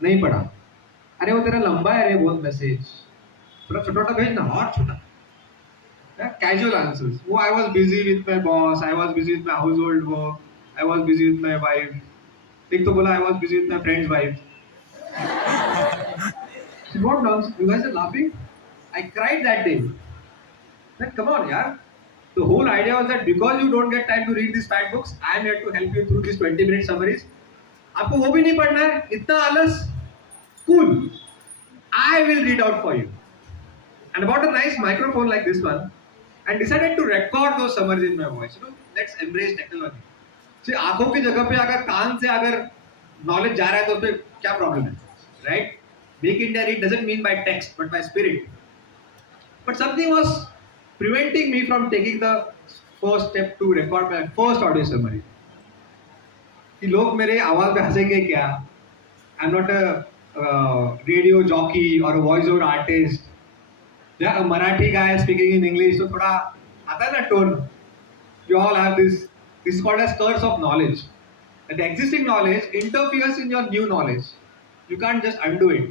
नहीं पढ़ा. अरे वो तेरा लंबा है रे बहुत message. थोड़ा छोटा छोटा भेजना और छोटा. Yeah, casual answers. Oh, I was busy with my boss. I was busy with my household work. I was busy with my wife. एक तो बोला I was busy with my friend's wife. So what now? You guys are laughing. I cried that day. Like, come on, yaar. The whole idea was that because you don't get time to read these fact books, I am here to help you through these 20-minute summaries. आपको वो भी नहीं पढ़ना है, इतना आलस, cool. I will read out for you. And about a nice microphone like this one, and decided to record those summaries in my voice. You know, let's embrace technology. See, आंखों की जगह पे अगर कान से अगर knowledge जा रहा है तो उसमें क्या problem है, right? Make India read doesn't mean by text but by spirit. But something was preventing me from taking the first step to record my first audio summary. कि लोग मेरे आवाज पे हंसेंगे क्या? I'm not a radio jockey or a voice-over artist. Yeah, a Marathi guy speaking in English, so थोड़ा आता है ना tone. You all have this. This is called as curse of knowledge. That the existing knowledge interferes in your new knowledge. You can't just undo it.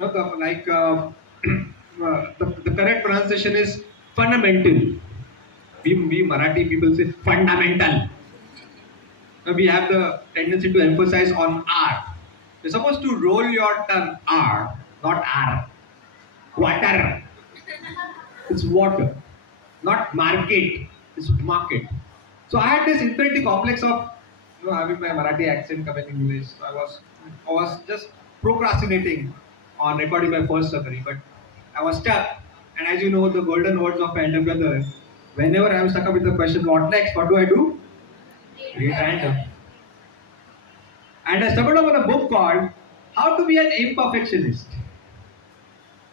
No, like the correct pronunciation is fundamental. We Marathi people say fundamental. We have the tendency to emphasize on R. You're supposed to roll your tongue R, not R. Water. It's water. Not market. It's market. So I had this inferiority complex of having my Marathi accent coming in English. So I was just procrastinating on recording my first summary, but I was stuck. And as you know, the golden words of my elder brother, whenever I am stuck up with the question, what next? What do I do? Read random. And I stumbled upon a book called How to Be an Imperfectionist.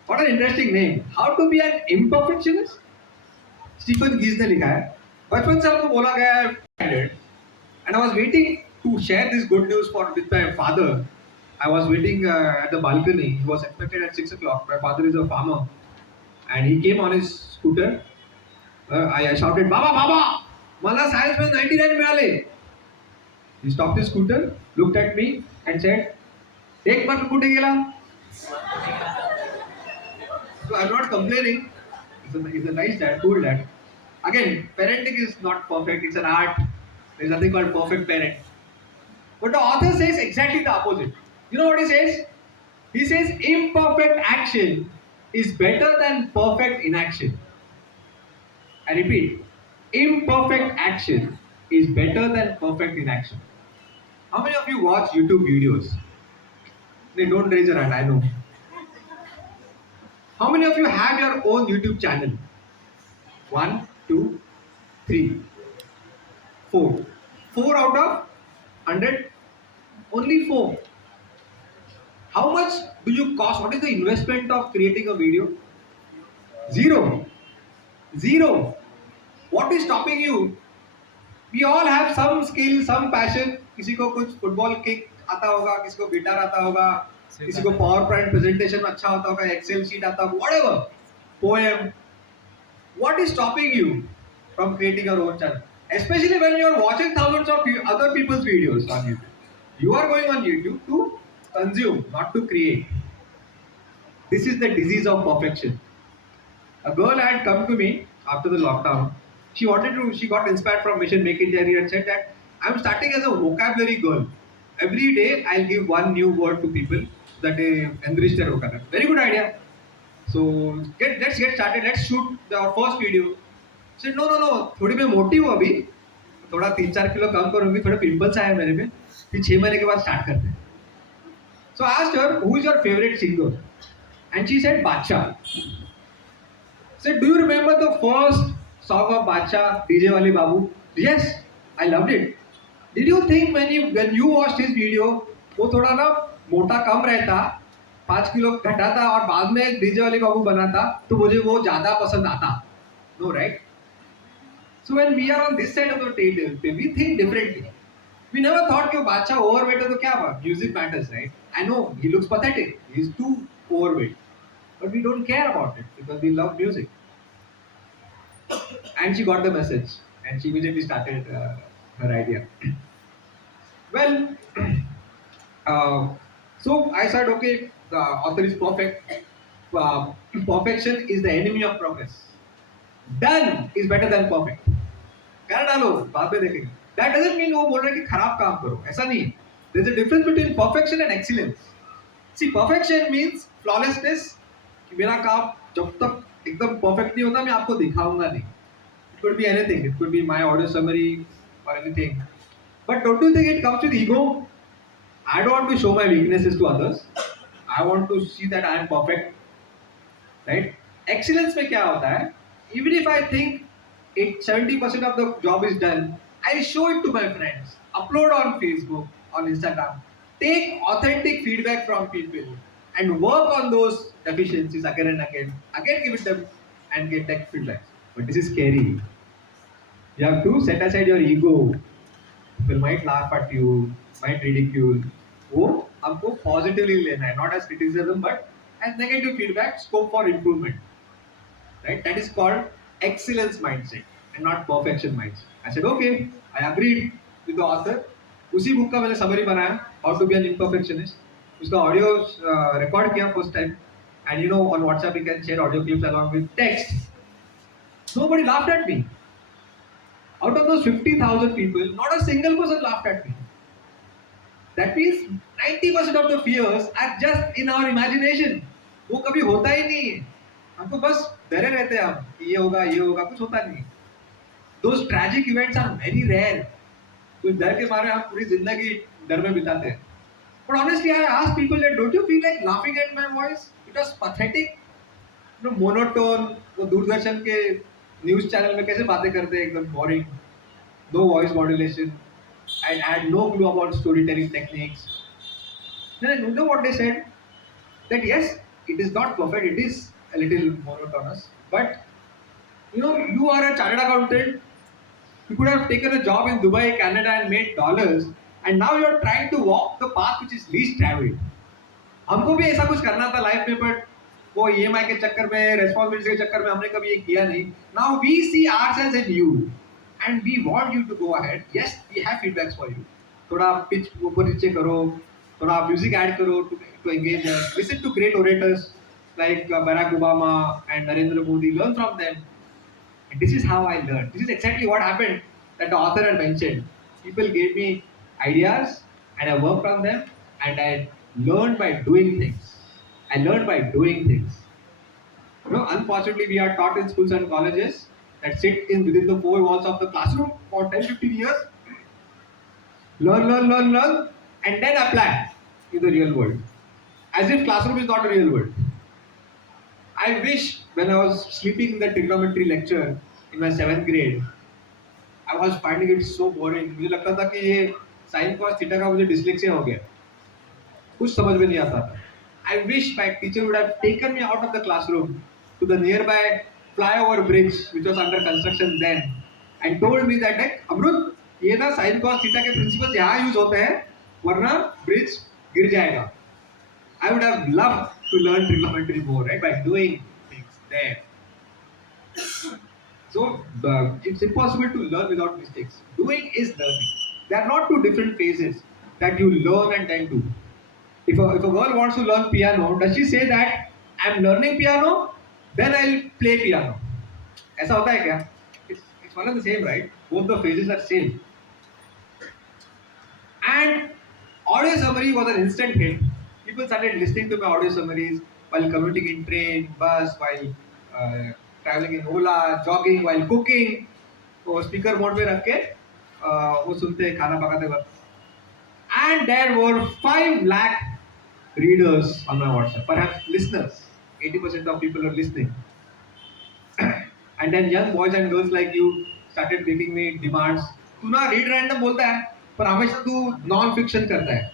What an interesting name. How to be an imperfectionist? Stephen Guise ने लिखा है. बचपन से हमको बोला गया है. And I was waiting to share this good news with my father. I was waiting at the balcony. He was expected at 6 o'clock. My father is a farmer. And he came on his scooter. I shouted, Baba, Baba! मला science मध्ये 99 मिळाले. He stopped his scooter, looked at me and said, एक mark कुठे गेला? So I'm not complaining. He's a nice dad, cool dad. Again, parenting is not perfect. It's an art. There's nothing called perfect parent. But the author says exactly the opposite. You know what he says? He says imperfect action is better than perfect inaction. I repeat, imperfect action is better than perfect inaction. How many of you watch YouTube videos? They don't raise your hand, I know. How many of you have your own YouTube channel? 1, 2, 3, 4. 4 out of 100? Only 4. How much do you cost? What is the investment of creating a video? Zero. Zero. What is stopping you? We all have some skill, some passion. किसी को कुछ football kick आता होगा, किसी को guitar आता होगा, किसी को पावर पॉइंट प्रेजेंटेशन अच्छा होता होगा, एक्सेल शीट आता होगा, whatever. Poem. What is stopping you from creating your own channel? Especially when you are watching thousands of other people's videos on YouTube. You are going on YouTube to consume, not to create. This is the disease of perfection. A girl had come to me after the lockdown. She got inspired from Mission Make India and said that I'm starting as a vocabulary girl. Every day I'll give one new word to people so that they enrich their vocabulary. Very good idea. So let's get started. Let's shoot our first video. She said no. थोड़ी मैं मोटी हूँ अभी. थोड़ा 3-4 kilo कम करूँगी. थोड़े pimples आए मेरे पे. फिर 6 महीने के बाद स्टार्ट करते हैं. So I asked her, who is your favorite singer? And she said Vachan. Said, do you remember the first song of Vachan, DJ Wali Babu? Yes, I loved it. Did you think when you watched his video, वो थोड़ा ना मोटा कम रहता 5 kilo घटाता और बाद में DJ वाले बाबू बनाता तो मुझे वो ज्यादा पसंद आता. No, right? So when we are on this side of the table, we think differently. We never thought कि वो बादशाह overweight है तो क्या हुआ? Music matters, right? I know he looks pathetic. He's too overweight, but we don't care about it because we love music. And she got the message, and she immediately started her idea. Well, so I said, okay, the author is perfect. Perfection is the enemy of progress. Done is better than perfect. कर डालो बाद में देखेंगे. That doesn't mean वो बोल रहे हैं कि खराब काम करो. ऐसा नहीं है. There's a difference between perfection and excellence. See, perfection means flawlessness. कि मेरा काम जब तक एकदम perfect नहीं होता मैं आपको दिखाऊंगा नहीं. It could be anything. It could be my audio summary or anything. But don't you think it comes with ego? I don't want to show my weaknesses to others. I want to see that I am perfect. Right? Excellence में क्या होता है? Even if I think 70% of the job is done, I show it to my friends, upload on Facebook, on Instagram, take authentic feedback from people, and work on those deficiencies again and again give it them and get that feedback. But this is scary. You have to set aside your ego. People might laugh at you, might ridicule. वो हमको positively लेना है, not as criticism but as negative feedback, scope for improvement. Right? That is called excellence mindset and not perfection mindset. I said, okay, I agreed with the author. उसी book का मैंने summary बनाया, How to be an imperfectionist. उसका audio record किया first time. And you know, on WhatsApp you can share audio clips along with text. Nobody laughed at me. Out of those 50,000 people, not a single person laughed at me. That means 90% of the fears are just in our imagination. वो कभी होता ही नहीं है. हमको बस डरे रहते हैं हम कि ये होगा कुछ होता नहीं. Those tragic events are very rare. तो डर के मारे हम पूरी जिंदगी डर में बिताते हैं. But honestly, I asked people that don't you feel like laughing at my voice? It was pathetic. You know, monotone. वो दूरदर्शन के न्यूज चैनल में कैसे बातें करते हैं एकदम boring. No voice modulation. I had no clue about storytelling techniques. Then you know what they said? That yes, it is not perfect. It is a little monotonous. But you know, you are a chartered accountant. You could have taken a job in Dubai, Canada, and made dollars. And now you are trying to walk the path which is least traveled. हमको भी ऐसा कुछ करना था life में, but वो EMI के चक्कर में, रेस्पॉन्सिबिलिटी के चक्कर में हमने कभी ये किया नहीं. Now we see ourselves in you, and we want you to go ahead. Yes, we have feedbacks for you. थोड़ा pitch ऊपर नीचे करो, थोड़ा music add करो to engage us. Listen to great orators like Barack Obama and Narendra Modi. Learn from them. And this is how I learned. This is exactly what happened that the author had mentioned. People gave me ideas and I worked on them and I learned by doing things. I learned by doing things. You know, unfortunately, we are taught in schools and colleges that sit in within the four walls of the classroom for 10-15 years. Learn, and then apply in the real world. As if classroom is not a real world. I wish when I was sleeping in the trigonometry lecture in my 7th grade, I was finding it so boring. मुझे लगता था कि ये sin cos theta का मुझे dyslexia हो गया. कुछ समझ में नहीं आता था. I wish my teacher would have taken me out of the classroom to the nearby flyover bridge which was under construction then and told me that अमरुद ये ना sin cos theta के principles यहाँ use होते हैं वरना bridge गिर जाएगा. I would have loved to learn trigonometry more, right? By doing things there. So it's impossible to learn without mistakes. Doing is learning. They are not two different phases that you learn and then do. If a girl wants to learn piano, does she say that I'm learning piano, then I'll play piano? ऐसा होता है क्या? It's one and the same, right? Both the phases are same. And audio summary was an instant hit. People started listening to my audio summaries while commuting in train, bus, while traveling in Ola, jogging, while cooking. वो speaker mode पे रख के वो सुनते खाना पकाते वक्त. And there were 5 lakh readers on my WhatsApp, perhaps listeners. 80% of people are listening. And then young boys and girls like you started giving me demands. तू ना read random बोलता है, पर हमेशा तू non fiction करता है.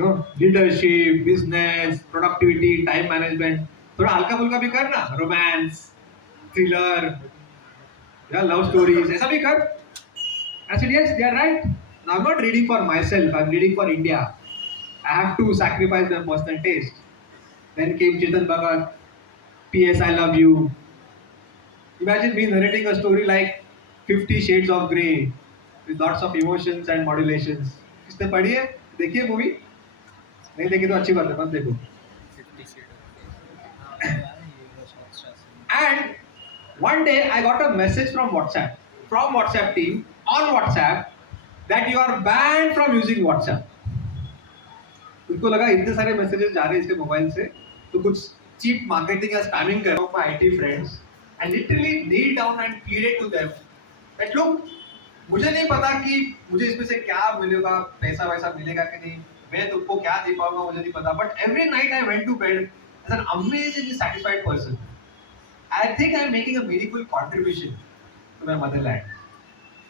Leadership, business, productivity, time management, थोड़ा हल्का फुल्का भी कर ना, रोमांस, थ्रिलर या लव स्टोरीज, ऐसा भी कर. I said, yes, they are right. Now I'm not reading for myself, I'm reading for India. I have to sacrifice my personal taste. Then came Chetan Bhagat, P.S. I Love You. Imagine me narrating a story like 50 Shades of Grey with lots of emotions and modulations. किसने पढ़ी है? देखिए movie? नहीं देखी तो अच्छी बात है, मत देखो. And one day I got a message from WhatsApp team on WhatsApp that you are banned from using WhatsApp. उनको लगा इतने सारे मैसेजेस जा रहे हैं इसके मोबाइल से, तो कुछ चीप मार्केटिंग या स्पैमिंग कर रहा हूँ. My IT friends, I literally kneel down and pleaded to them that look, मुझे नहीं पता कि मुझे इसमें से क्या मिलेगा, पैसा वैसा मिलेगा कि नहीं, मैं तुमको क्या दे पाऊंगा मुझे नहीं पता, but every night I went to bed as an amazingly satisfied person. I think I am making a meaningful contribution to my motherland.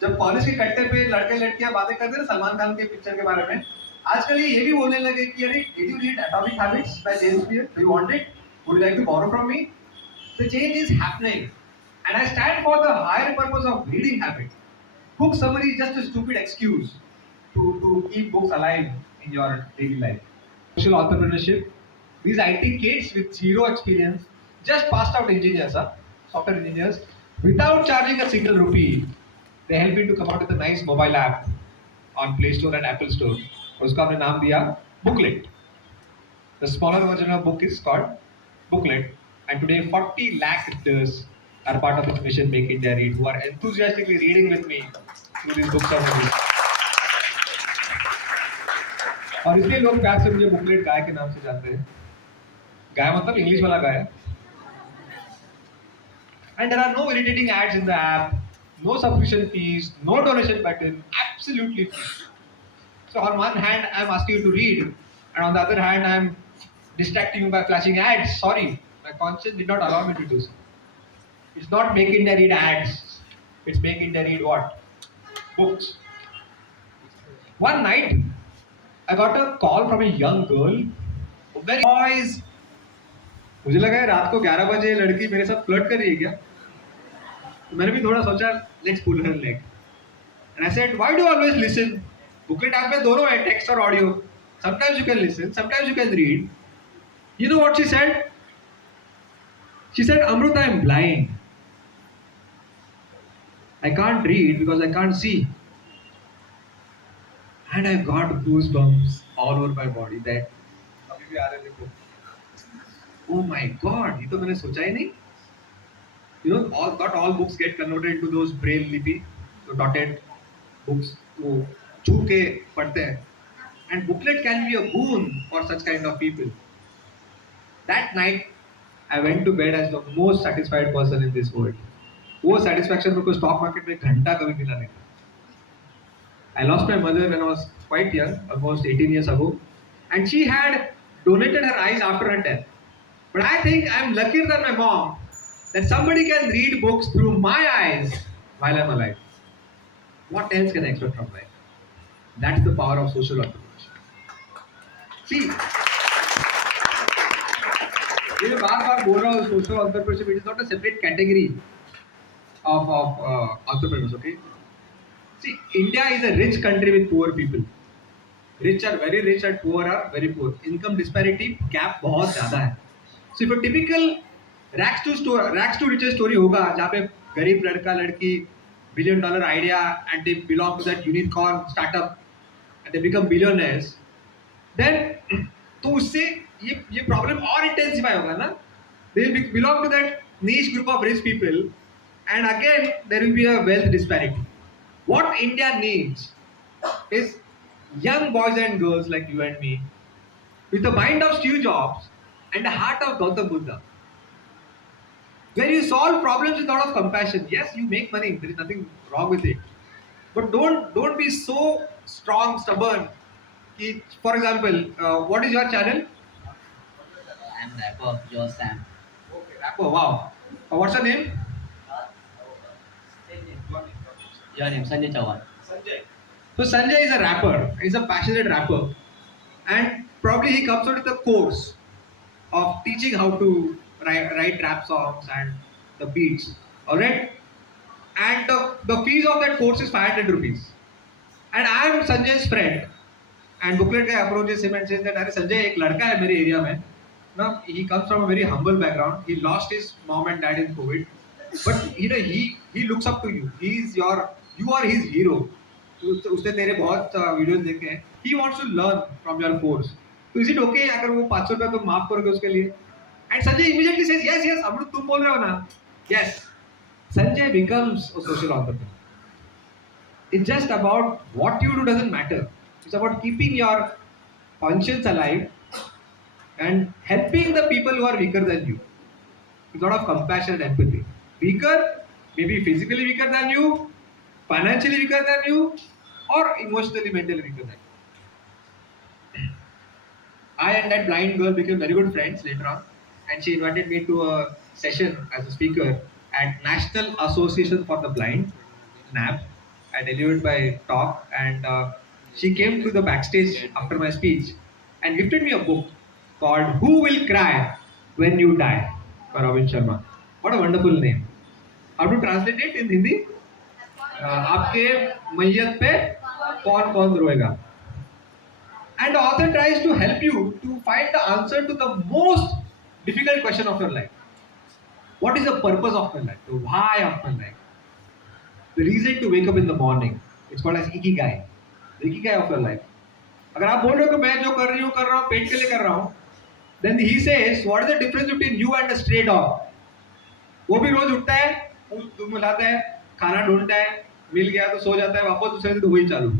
जब कॉलेज के कट्टे पे लड़के लड़कियां बातें करते हैं सलमान खान के पिक्चर के बारे में, आजकल ये भी बोलने लगे कि अरे did you read Atomic Habits by James Clear, do you want it, would you like to borrow from me. The change is happening and I stand for the higher purpose of reading habit. Book summary is just a stupid excuse to keep books alive in your daily life. Social entrepreneurship. These IT kids with zero experience, just passed out engineers, software engineers, without charging a single rupee, they helped me to come out with a nice mobile app on Play Store and Apple Store. उसका हमने नाम दिया Booklet. The smaller version of book is called Booklet, and today 40 lakh readers are part of this mission Make India Read, who are enthusiastically reading with me through these books of movies. और इसलिए लोग प्यार से मुझे booklet गाय के नाम से जानते हैं. गाय मतलब इंग्लिश वाला गाय. And there are no irritating ads in the app, no subscription fees, no donation button, absolutely free. So on one hand, I'm asking you to read, and on the other hand, I'm distracting you by flashing ads. Sorry, my conscience did not allow me to do so. It's not Make India Read ads. It's Make India Read what? Books. One night, I got a call from a young girl. Very boys. मुझे लगा है रात को 11 बजे लड़की मेरे साथ flirt कर रही है क्या? तो मैंने भी थोड़ा सोचा, let's pull her leg. And I said, why do you always listen? Booklet app में दोनों है, टेक्स्ट और audio. Sometimes you can listen, sometimes you can read. You know what she said? She said, Amrut, I am blind. I can't read because I can't see. And I got goosebumps all over my body that अभी भी आ रहे देखो. Oh my God, ये तो मैंने सोचा ही नहीं. You know, not all books get converted into those braille lipi, so dotted books वो छू के पढ़ते हैं. And booklet can be a boon for such kind of people. That night, I went to bed as the most satisfied person in this world. वो satisfaction मेरे को stock market में घंटा कभी मिला नहीं. I lost my mother when I was quite young, almost 18 years ago, and she had donated her eyes after her death. But I think I'm luckier than my mom that somebody can read books through my eyes while I'm alive. What else can I expect from life? That's the power of social entrepreneurship. See, ये मैं बार-बार बोल रहा हूँ, social entrepreneurship it is not a separate category of entrepreneurs, okay? See, India is a rich country with poor people. Rich are very rich and poor are very poor. Income disparity gap बहुत ज़्यादा है. So if a typical rags to riches story होगा जहाँ पे गरीब लड़का लड़की $1 billion idea and they belong to that unicorn startup and they become billionaires, then तो उससे ये problem और intensify होगा ना. They will belong to that niche group of rich people. And again, there will be a wealth disparity. What India needs is young boys and girls like you and me, with the mind of Steve Jobs and the heart of Gautam Buddha, where you solve problems with a lot of compassion. Yes, you make money. There is nothing wrong with it. But don't be so strong, stubborn. For example, what is your channel? I'm rapper, your Sam. Okay, rapper. Wow. What's your name? Your name, Sanjay Chawan. Sanjay. So Sanjay is a rapper. He's a passionate rapper. and probably he comes out with a course of teaching how to write rap songs and the beats. All right, and the fees of that course is 500 rupees. And I am Sanjay's friend, and booklet guy approaches him and says that अरे संजय एक लड़का है मेरे area में ना, he comes from a very humble background, he lost his mom and dad in COVID, but he looks up to you, you are his hero. उसने तेरे बहुत वीडियोस देखे हैं, he wants to learn from your course. तो is it okay अगर वो 500 रुपया तुम माफ करोगे उसके लिए? And Sanjay immediately says yes अमृत तुम बोल रहे हो ना, yes. Sanjay becomes a social entrepreneur. It's just about what you do doesn't matter. It's about keeping your conscience alive and helping the people who are weaker than you. With a lot of compassion and empathy. Weaker, maybe physically weaker than you, financially weaker than you, or emotionally, mentally weaker than you. I and that blind girl became very good friends later on, and she invited me to a session as a speaker at National Association for the Blind, NAB. I delivered my talk, and she came to the backstage after my speech and gifted me a book called "Who Will Cry When You Die" by Robin Sharma. What a wonderful name! How to translate it in Hindi? आपके मैयत पे कौन कौन रोएगा? And the author tries to help you to find the answer to the most difficult question of your life. What is the purpose of my life? The why of my life? The reason to wake up in the morning. It's called as ikigai. The ikigai of your life. अगर आप बोल रहे हो कि मैं जो कर रहा हूँ पेट के लिए कर रहा हूँ, then he says, what is the difference between you and a stray dog? वो भी रोज उठता है, दूध मिलाता है, खाना ढूंढता है, मिल गया तो सो जाता है, वापस दूसरे दिन तो वही चालू.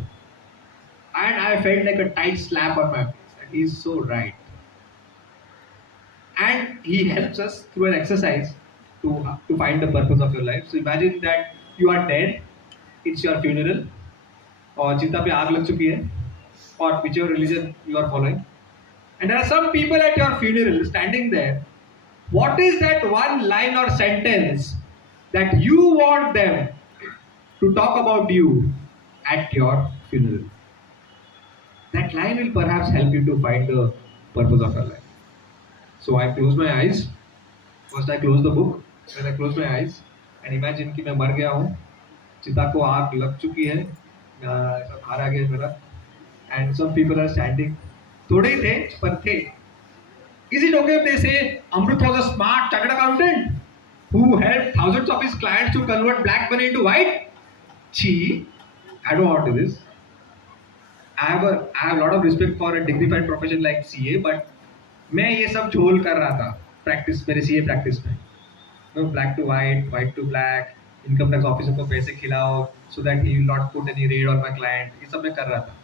And I felt like a tight slap on my face. And he's so right. And he helps us through an exercise to find the purpose of your life. So imagine that you are dead, it's your funeral, और चिता पे आग लग चुकी है, or whichever religion you are following. And there are some people at your funeral standing there. What is that one line or sentence that you want them to talk about you at your funeral? That line will perhaps help you to find the purpose of your life. So I close my eyes. First I close the book. Then I close my eyes and imagine कि मैं मर गया हूँ. चिता को आग लग चुकी है. हारा गया मेरा. And some people are standing. थोड़े ही थे पर थे. Is it okay if they say Amrut was a smart chartered accountant who helped thousands of his clients to convert black money into white? Gee, I don't want to do this. I have a lot of respect for a dignified profession like CA, but मैं ये सब झोल कर रहा था practice मेरे CA practice में. No, black to white, white to black, income tax officer को पैसे खिलाओ so that he will not put any raid on my client. ये सब मैं कर रहा था.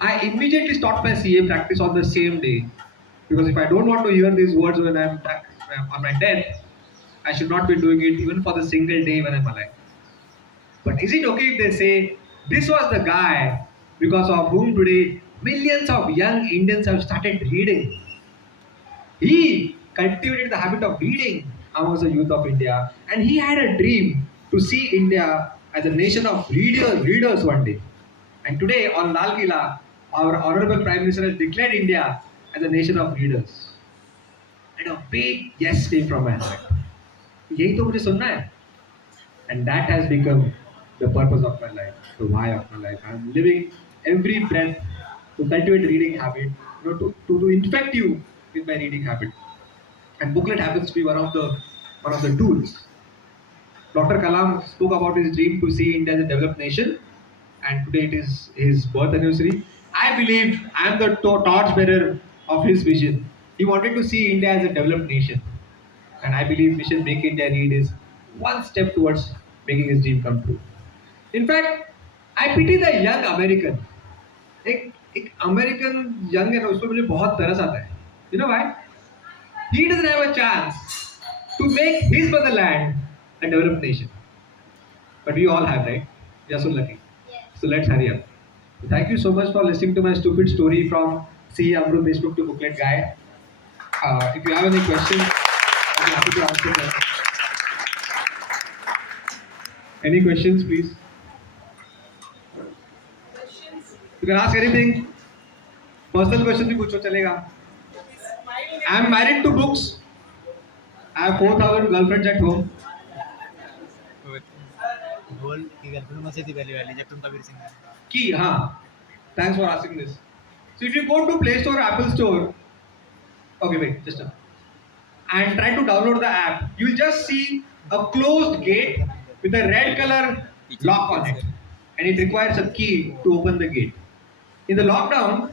I immediately stopped my CA practice on the same day because if I don't want to hear these words when I'm on my death, I should not be doing it even for the single day when I'm alive. But is it okay if they say this was the guy because of whom today millions of young Indians have started reading? He cultivated the habit of reading amongst the youth of India, and he had a dream to see India as a nation of readers one day. And today on Lal Kila, our honorable Prime Minister has declared India as a nation of readers. And a big yes came from my heart. यही तो मुझे सुनना है. And that has become the purpose of my life, the why of my life. I'm living every breath to cultivate reading habit, to infect you with my reading habit. And booklet happens to be one of the tools. Dr. Kalam spoke about his dream to see India as a developed nation, and today it is his birth anniversary. I believe I am the torch bearer of his vision. He wanted to see India as a developed nation, and I believe Mission Make India Read is one step towards making his dream come true. In fact, I pity the young American. एक American young है ना, उस पर मुझे बहुत तरस आता है. You know why? He doesn't have a chance to make his motherland a developed nation. But we all have, right? We are so lucky. So let's hurry up. So thank you so much for listening to my stupid story from C. Amrut Deshmukh to Booklet Guy. If you have any questions, I'll be happy to answer them. Any questions, please? You can ask anything. Personal question भी पूछो चलेगा. I am married to books. I have 4,000 girlfriends at home. बोल की girlfriend मस्त थी पहली वाली जब तुम कबीर सिंह थे. Key, thanks for asking this. So if you go to Play Store, Apple Store, okay, wait, just a and try to download the app, you'll just see a closed gate with a red color lock on it, and it requires a key to open the gate. In the lockdown,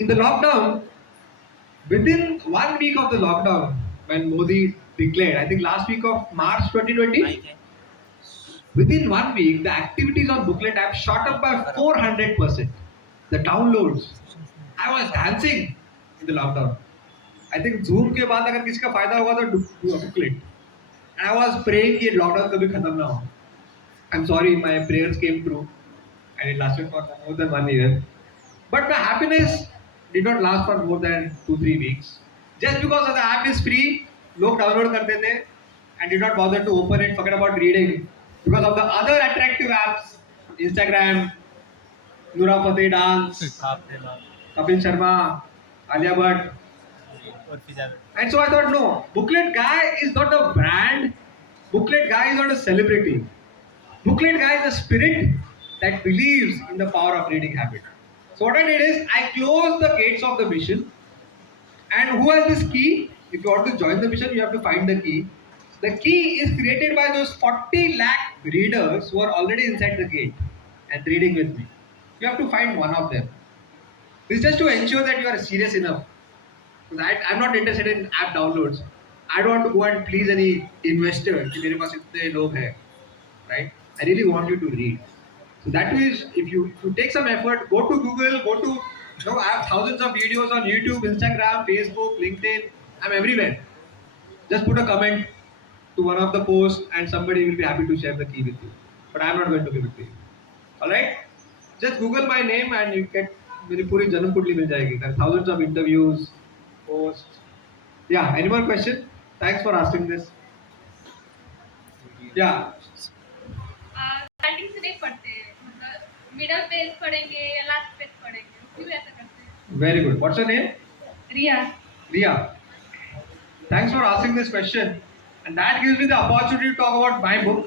in the lockdown, within 1 week of the lockdown, when Modi declared, I think last week of March 2020, within 1 week, the activities on Booklet app shot up by 400%. The downloads. I was dancing in the lockdown. I think Zoom के बाद अगर किसी का फायदा होगा तो do a Booklet. And I was praying कि lockdown कभी खत्म ना हो. I'm sorry, my prayers came true, and it lasted for more than 1 year. But my happiness did not last for more than 2-3 weeks. Just because the app is free, लोग download करते थे and did not bother to open it, forget about reading. Because of the other attractive apps, Instagram, Nura Fateh Dance, बाप रे बाप. Kapil Sharma, Alia Bhatt. और फिजा. And so I thought, no, Booklet Guy is not a brand. Booklet Guy is not a celebrity. Booklet Guy is a spirit that believes in the power of reading habit. So what I did is, I closed the gates of the mission. And who has this key? If you want to join the mission, you have to find the key. The key is created by those 40 lakh readers who are already inside the gate and reading with me. You have to find one of them. This is just to ensure that you are serious enough. Because I'm not interested in app downloads. I don't want to go and please any investor कि मेरे पास इतने लोग हैं, right? I really want you to read. So that is, if you take some effort, go to Google, I have thousands of videos on YouTube, Instagram, Facebook, LinkedIn. I'm everywhere. Just put a comment to one of the posts and somebody will be happy to share the key with you. But I'm not going to give it to you. Alright? Just Google my name and you get मेरी पूरी जन्म कुंडली मिल जाएगी. There are thousands of interviews, posts. Yeah, any more question? Thanks for asking this. Yeah. Starting से नहीं पढ़ते हैं, मतलब मिडल पेज पढ़ेंगे या लास्ट पेज पढ़ेंगे, क्यों ऐसा करते हैं? Very good. What's your name? Riya. Ria. Thanks for asking this question. And that gives me the opportunity to talk about my book.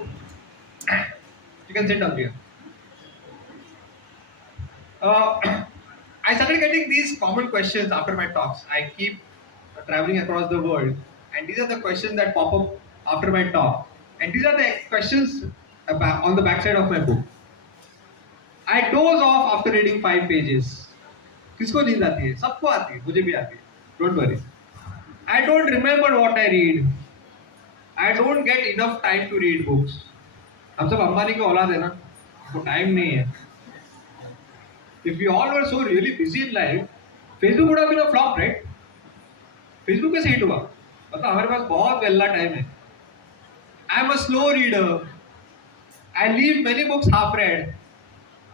You can sit down here. I started getting these common questions after my talks. I keep traveling across the world, and these are the questions that pop up after my talk. And these are the questions on the backside of my book. I doze off after reading 5 pages. किसको नींद आती है? सबको आती है, मुझे भी आती है. Don't worry. I don't remember what I read. I don't get enough time to read books. हम सब अंबानी की औलाद है ना, तो टाइम नहीं है. If we all were so really busy in life, Facebook would have been a flop, right? Facebook कैसे हिट हुआ? मतलब हमारे पास बहुत वेल्ला टाइम है. I'm a slow reader. I leave many books half read.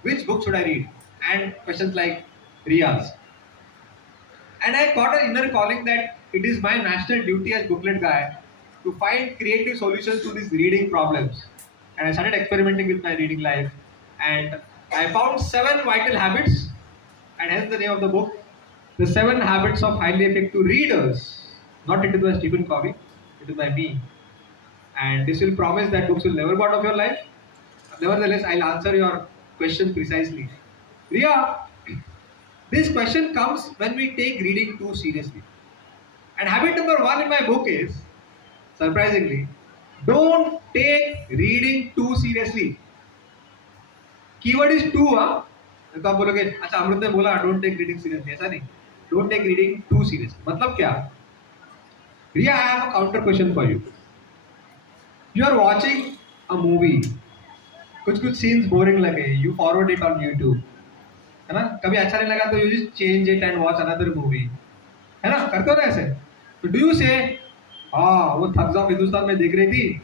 Which book should I read? And questions like Riya's. And I got an inner calling that it is my national duty as booklet guy to find creative solutions to these reading problems. And I started experimenting with my reading life. And I found 7 vital habits, and hence the name of the book, The 7 Habits of Highly Effective Readers. Not written by Stephen Covey, written by me. And this will promise that books will never go out of your life. Nevertheless, I'll answer your question precisely. Riya, this question comes when we take reading too seriously. And habit number 1 in my book is, surprisingly, don't take reading too seriously. Keyword is too, हाँ? तो आप बोलोगे, अच्छा अमृत ने बोला don't take reading seriously, ऐसा नहीं. Don't take reading too seriously. मतलब क्या? Riya, I have a counter question for you. You are watching a movie. कुछ scenes boring लगे, you forward it on YouTube. है ना? कभी अच्छा नहीं लगा तो you just change it and watch another movie. है ना? करते हो ना ऐसे? तो do you say, हाँ वो थग्स ऑफ हिंदुस्तान में देख रही थी.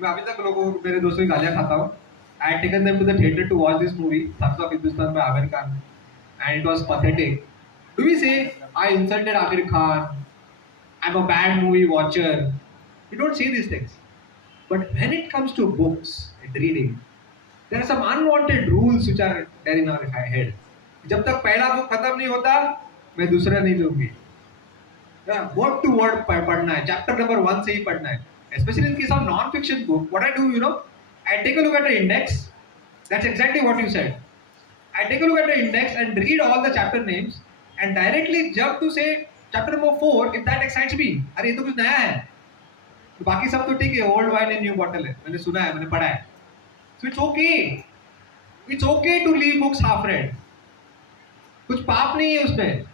मैं अभी तक लोगों मेरे दोस्तों की गालियाँ खाता हूँ. I had taken them to the theater to watch this movie, Thugs of Hindustan by Amir Khan, and it was pathetic. Do we say, I insulted Amir Khan, I'm a bad movie watcher? We don't say these things. But when it comes to books and reading, there are some unwanted rules which are there in our head. जब तक पहला book खत्म नहीं होता मैं दूसरा नहीं लूंगी. वर्ड टू वर्ड पढ़ना है, चैप्टर नंबर 1 से ही पढ़ना है. Especially in case of non-fiction book, what I do, I take a look at the index. That's exactly what you said. I take a look at the index and read all the chapter names and directly jump to say chapter number 4 if that excites me. अरे ये तो कुछ नया है. तो बाकी सब तो ठीक है, old wine in new bottle है. मैंने सुना है, मैंने पढ़ा है. So it's okay. It's okay to leave books half read. कुछ पाप नहीं है उसमें.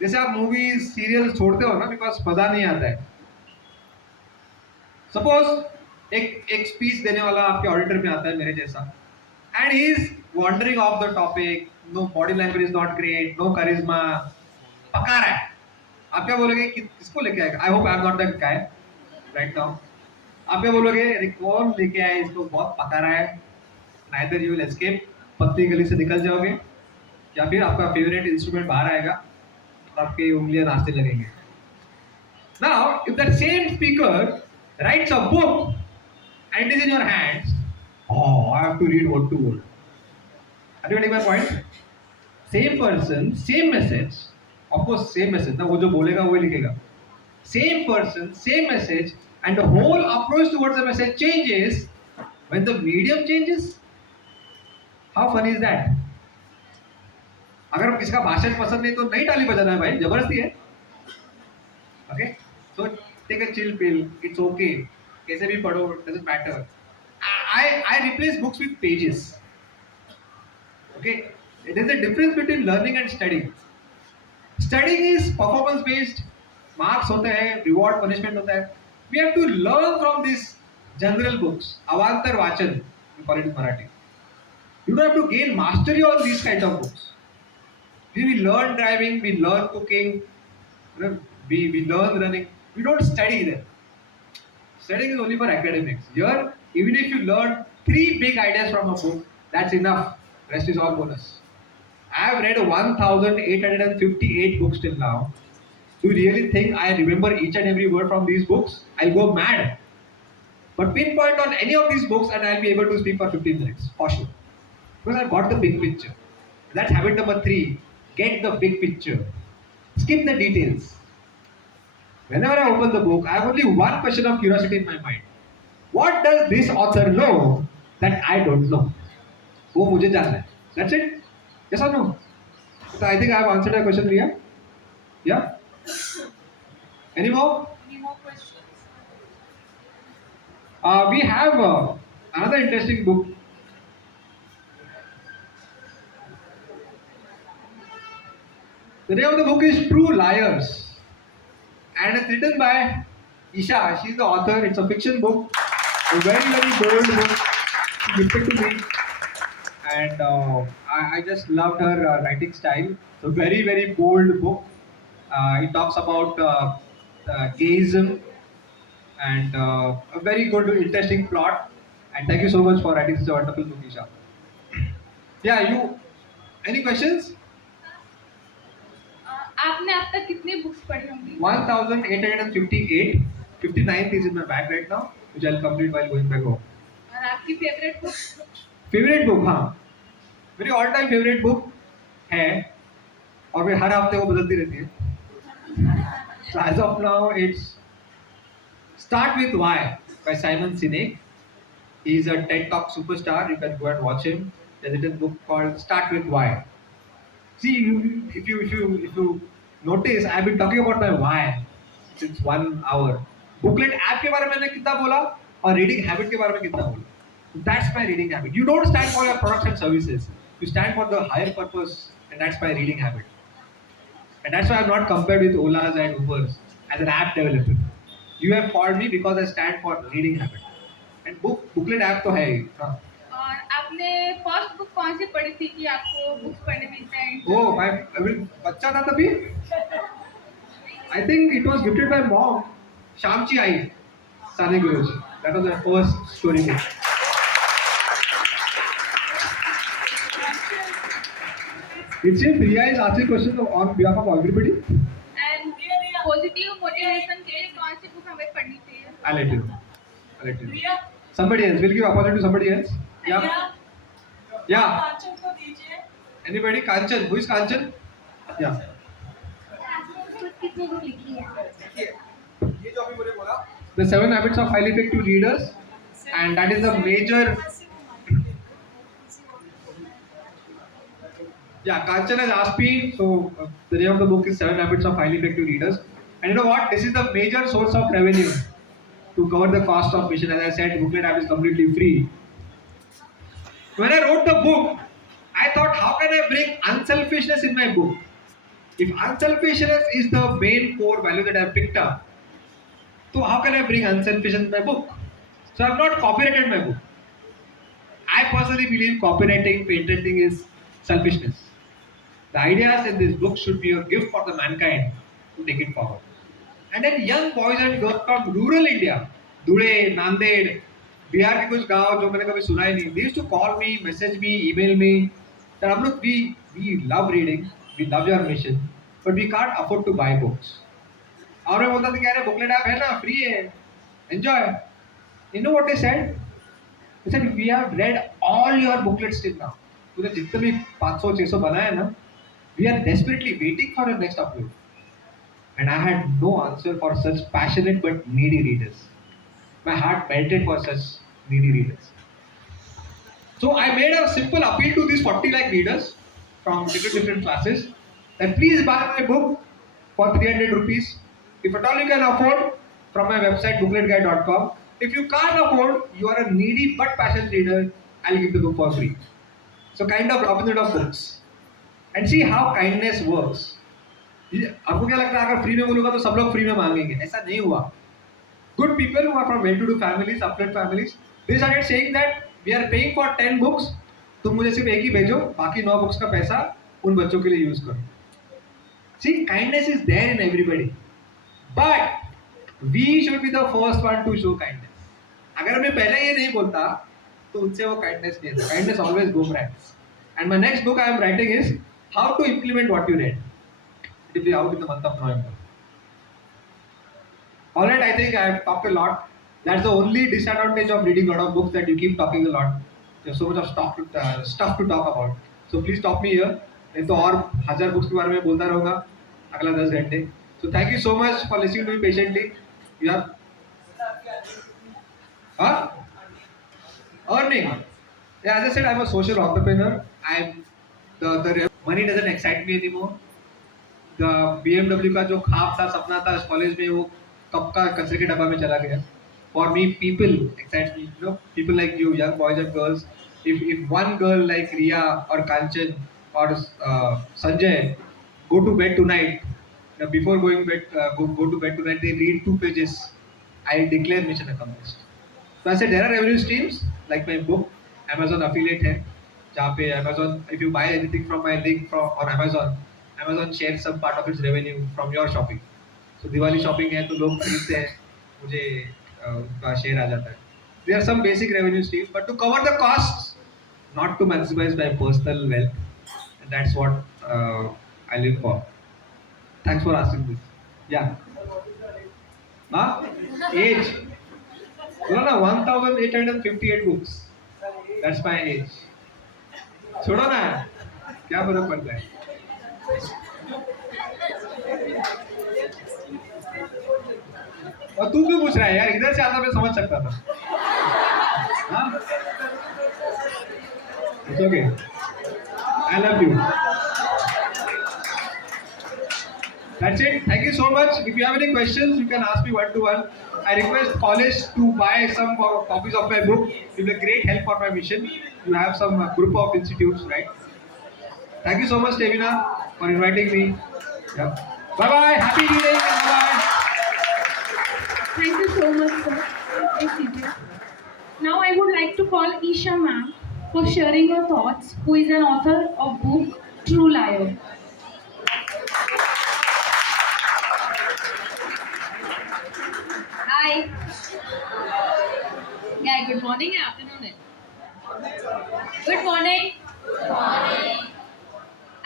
जैसे आप मूवीज सीरियल छोड़ते हो ना बिकॉज मजा नहीं आता है. सपोज एक स्पीच देने वाला आपके ऑडिटर में आता है मेरे जैसा and he is wandering off the topic, no body language is not great, no करिश्मा, पका रहा है. आप क्या बोलोगे कि किसको लेके आएगा? I hope I am not that guy right now. आप क्या बोलोगे? अरे कौन लेके आए इसको, बहुत पका रहा है. नाइदर यू विल एस्केप, पतली गली से निकल जाओगे, या फिर आपका फेवरेट इंस्ट्रूमेंट बाहर आएगा, आपकी उंगलियां नाचने लगेंगे. Now, if that same speaker writes a book and it is in your hands, oh, I have to read word to word. Are you getting my point? Same person, same message. Of course, same message. ना वो जो बोलेगा वो लिखेगा. Same person, same message, and the whole approach towards the message changes when the medium changes. How funny is that? अगर किसका भाषण पसंद नहीं तो नहीं ताली बजाना है भाई, जबरदस्ती है. Okay, so take a chill pill, it's okay, कैसे भी पढ़ो, doesn't matter. I replace books with pages. Okay, it is the difference between learning and studying. Studying is performance based, marks होते हैं, रिवॉर्ड पनिशमेंट होता है. We have to learn from this general books, अवांतर वाचन we call it in Marathi. You don't have to gain mastery on this kind of books. We learn driving, we learn cooking, we learn running. We don't study them. Studying is only for academics. Here, even if you learn 3 big ideas from a book, that's enough. Rest is all bonus. I have read 1,858 books till now. Do you really think I remember each and every word from these books? I'll go mad. But pinpoint on any of these books and I'll be able to speak for 15 minutes, for sure. Because I've got the big picture. That's habit number 3. Get the big picture. Skip the details. Whenever I open the book, I have only one question of curiosity in my mind. What does this author know that I don't know? वो मुझे जानना है. That's it. Yes or no? So I think I have answered your question, Riya. Yeah. Any more? Any more questions? We have another interesting book. The name of the book is True Liars, and it's written by Isha. She's the author. It's a fiction book, a very very bold book. She gifted to me, and I just loved her writing style. It's a very very bold book. It talks about gayism and a very good interesting plot. And thank you so much for writing such a wonderful book, Isha. Yeah, you. Any questions? आपने अब तक कितनी books पढ़ी होंगी? 1,858. 59th is in my bag right now, which I'll complete while going back home. और आपकी favourite book? Favourite book, हाँ, मेरी ऑल टाइम फेवरेट बुक है और फिर हर हफ्ते वो बदलती रहती है. So as of now, it's Start with Why by Simon Sinek. He's a TED Talk superstar. You can go and watch him. There's a book called Start with Why. See, if you notice, I've been talking about my why since 1 hour. Booklet app के बारे में मैंने कितना बोला और reading habit के बारे में कितना बोला. That's my reading habit. You don't stand for your products and services. You stand for the higher purpose, and that's my reading habit. And that's why I'm not compared with Ola's and Uber's as an app developer. You have called me because I stand for reading habit. And booklet app तो है ही. हाँ. और आपने first book कौन सी पढ़ी थी कि आपको बुक्स पढ़ने में इतना इंटरेस्ट? Oh, मैं बच्चा था तभी. I think it was gifted by mom. Shamchi Ai, Sane Guruji. That was my first story book. It seems Priya is asking questions on behalf of everybody. And positive motivation के लिए कौन सी book हमें पढ़नी चाहिए? I'll let you know. I'll let you know. Priya, Somebody else. We'll give opportunity to somebody else. Yeah. Priya, Yeah. आंचल को दीजिए. Anybody? Kanchan. Who is Kanchan? Yeah. The 7 habits of highly effective leaders, and that is the major. Yeah, Kanchan has asked me. So the name of the book is 7 Habits of Highly Effective Leaders, and you know what? This is the major source of revenue to cover the cost of mission. As I said, booklet app is completely free. When I wrote the book, I thought, how can I bring unselfishness in my book? If unselfishness is the main core value that I have picked up, so how can I bring unselfishness in my book? So I have not copyrighted my book. I personally believe copywriting, patenting is selfishness. The ideas in this book should be a gift for the mankind to take it forward. And then young boys and girls from rural India, Dhule, Nanded, Bihar के कुछ गांव जो मैंने कभी सुना ही नहीं, they used to call me, message me, email me that हम लोग we love reading, we love your mission, but we can't afford to buy books. और मैं बोलता था कि अरे बुकलेट ऐप है ना, फ्री है, enjoy. You know what they said? They said we have read all your booklets till now. तूने जितने भी 500-600 बनाए ना, we are desperately waiting for your next upload. And I had no answer for such passionate but needy readers. My heart melted for such needy readers. So I made a simple appeal to these 40 lakh readers from different classes that please buy my book for 300 rupees. If at all you can afford, from my website bookletguide.com. If you can't afford, you are a needy but passionate reader, I'll give the book for free. So kind of Robin Hood of books. And see how kindness works. आपको क्या लगता है अगर free में बोलूंगा तो सब लोग फ्री में मांगेंगे? ऐसा नहीं हुआ. Good people who are from well-to-do families, affluent families, they started saying that we are paying for 10 books, तुम मुझे सिर्फ एक ही भेजो, बाकी 9 बुक्स का पैसा उन बच्चों के लिए यूज करो. See, kindness is there in everybody, but we should be the first one to show kindness. अगर मैं पहले ये नहीं बोलता तो उनसे वो kindness नहीं आता. Kindness always boomerangs. And my next book I am writing is how to implement what you read. It will be out in the month of November. Alright, I think I have talked a lot. That's the only disadvantage of reading a lot of books, that you keep talking a lot. There's so much of stuff to talk about. So please stop me here. नहीं तो और 1000 books के बारे में बोलता रहूँगा अगला 10 घंटे. So thank you so much for listening to me patiently. You have earning. Yeah, as I said, I'm a social entrepreneur. The money doesn't excite me anymore. The BMW का जो ख्वाब था, सपना था इस कॉलेज में, वो कब का कचरे के डब्बा में चला गया. For me, people excite me. You know, people like you, young boys and girls. If one girl like Riya or Kanchan or Sanjay go to bed tonight, before going bed, go to bed tonight, they read 2 pages. I declare mission accomplished. So I said there are revenue streams like my book, Amazon affiliate है, जहाँ पे Amazon, if you buy anything from my link from on Amazon, Amazon shares some part of its revenue from your shopping. So Diwali shopping है तो लोग खरीदते हैं, मुझे उनका share आ जाता है. There are some basic revenue streams, but to cover the costs, not to maximize my personal wealth, and that's what I live for. Thanks for asking this. Yeah. Huh? Age. No, 1858 books. That's my age. छोड़ो ना, क्या फर्क पड़ता है? और तू क्यों पूछ रहा है यार? इधर से आता मैं समझ सकता था. हाँ? It's okay. I love you. That's it. Thank you so much. If you have any questions, you can ask me one to one. I request college to buy some copies of my book. It will be a great help for my mission. You have some group of institutes, right? Thank you so much, Devina, for inviting me. Yeah. Bye bye. Happy reading. Bye bye. Thank you so much, sir. Thank you. Now I would like to call Isha ma'am for sharing her thoughts, who is an author of book True Liar. Hi. Yeah, good morning and afternoon. Good morning.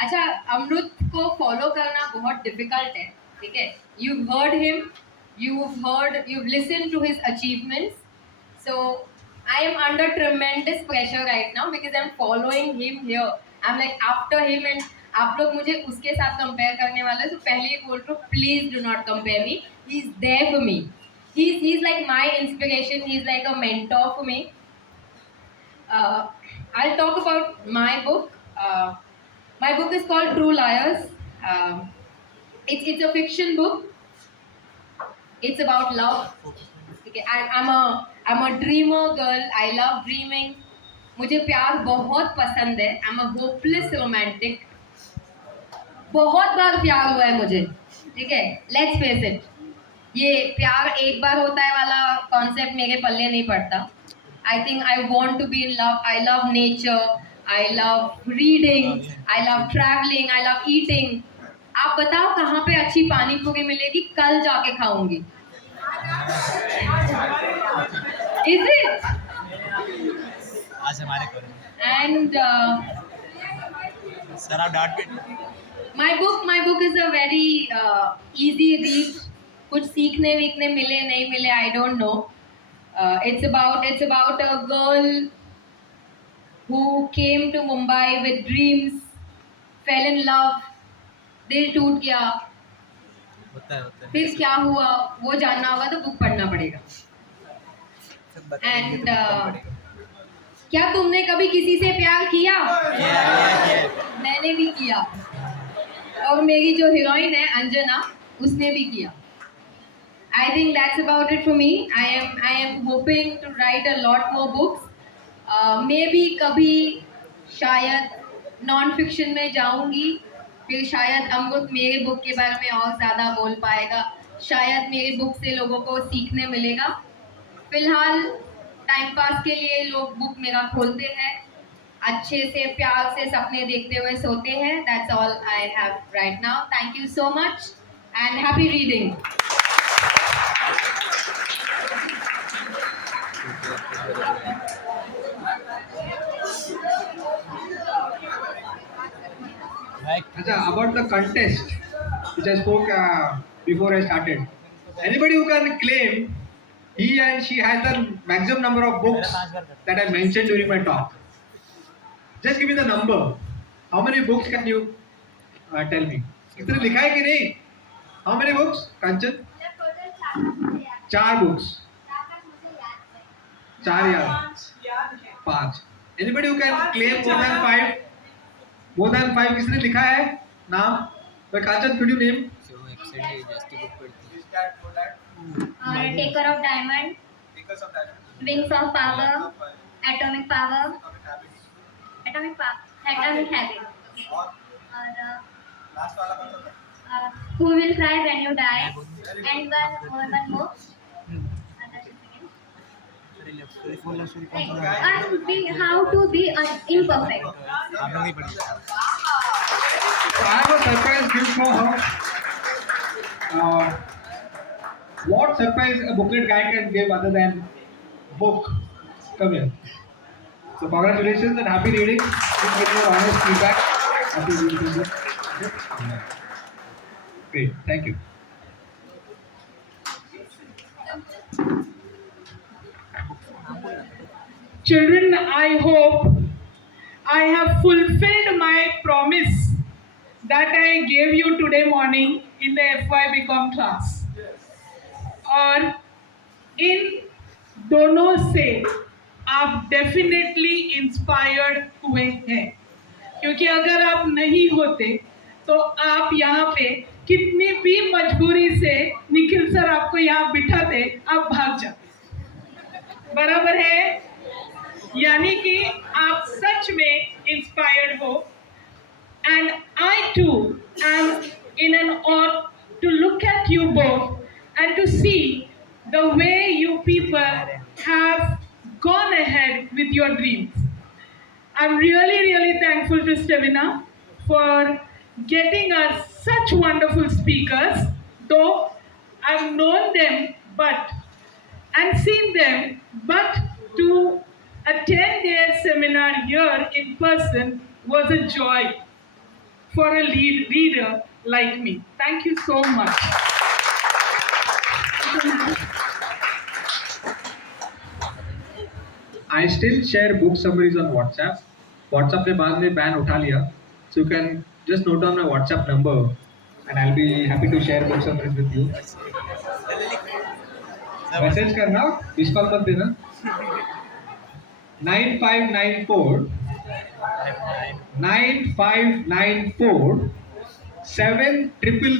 अच्छा, अमृत को follow करना बहुत difficult है, ठीक है? You've heard him, you've listened to his achievements. So I am under tremendous pressure right now because I'm following him here. I am like after him and आप लोग मुझे उसके साथ कंपेयर करने वाले तो पहले ही बोल रहा हूँ please do not compare me he is there for me he is like my inspiration he is like a mentor for me I'll talk about my book. My book is called True Liars. It's a fiction book. It's about love. Okay, I'm a dreamer girl. I love dreaming. मुझे प्यार बहुत पसंद है. I'm a hopeless romantic. बहुत बार प्यार हुआ है मुझे. ठीक है. Let's face it. ये प्यार एक बार होता है वाला कॉन्सेप्ट मेरे पल्ले नहीं पड़ता. I think I want to be in love. I love nature. I love reading. I love traveling. I love eating. आप बताओ कहाँ पे अच्छी पानी पूरी मिलेगी कल जाके खाऊंगी. Is it? आज हमारे करो And सर आप डांट पे my book is a very easy read. कुछ सीखने वीखने मिले नहीं मिले I don't know. It's about a girl who came to Mumbai with dreams, fell in love, दिल टूट गया, होता है फिर क्या हुआ वो जानना होगा तो बुक पढ़ना पड़ेगा. सब बताएंगे And तो पढ़ना पड़ेगा। क्या तुमने कभी किसी से प्यार किया? Yeah. मैंने भी किया और मेरी जो हीरोइन है अंजना उसने भी किया. I think that's about it for me. I am hoping to write a lot more books. Maybe कभी शायद नॉन फिक्शन में जाऊंगी. फिर शायद अमृत मेरे बुक के बारे में और ज़्यादा बोल पाएगा. शायद मेरी बुक से लोगों को सीखने मिलेगा. फिलहाल टाइम पास के लिए लोग बुक मेरा खोलते हैं, अच्छे से प्यार से सपने देखते हुए सोते हैं. That's all I have right now. Thank you so much and happy reading. Like About the contest which I spoke before I started. Anybody who can claim he and she has the maximum number of books that I mentioned during my talk. Just give me the number. How many books can you tell me? कितने लिखा है कि नहीं? How many books? Kanchan? 4 books. 4 याद. 5. Anybody who can claim more than 5? More than 5 किसने लिखा है? नाम? But Kanchan, could you name? so excited just to पढ़ती Taker of Diamond, Wings of Power, Atomic Power, Atomic Habit. Okay. और Who Will Cry When You Die, and one more. How to be imperfect. आप लोग ही पढ़िए So I have a surprise gift for her. What surprise a booklet guy can give other than book? Come here. So congratulations and happy reading. Please give your honest feedback. Happy reading. Okay? Great. Thank you. Children, I hope I have fulfilled my promise that I gave you today morning in the FY BCom class. और इन दोनों से आप definitely inspired हुए हैं, क्योंकि अगर आप नहीं होते तो आप यहाँ पे कितनी भी मजबूरी से निखिल सर आपको यहाँ बिठाते आप भाग जाते. बराबर है? यानी कि आप सच में इंस्पायर्ड हो. And I too am in an awe to look at you both and to see the way you people have gone ahead with your dreams. I'm really thankful to Stevina for getting us such wonderful speakers, though I've known them and seen them, but to attend their seminar here in person was a joy for a reader like me. Thank you so much. I still share book summaries on WhatsApp. WhatsApp पे बाद में ban उठा लिया. So you can just note down my WhatsApp number, and I'll be happy to share books of this with you. Message करना, miss call मत देना. 9594 700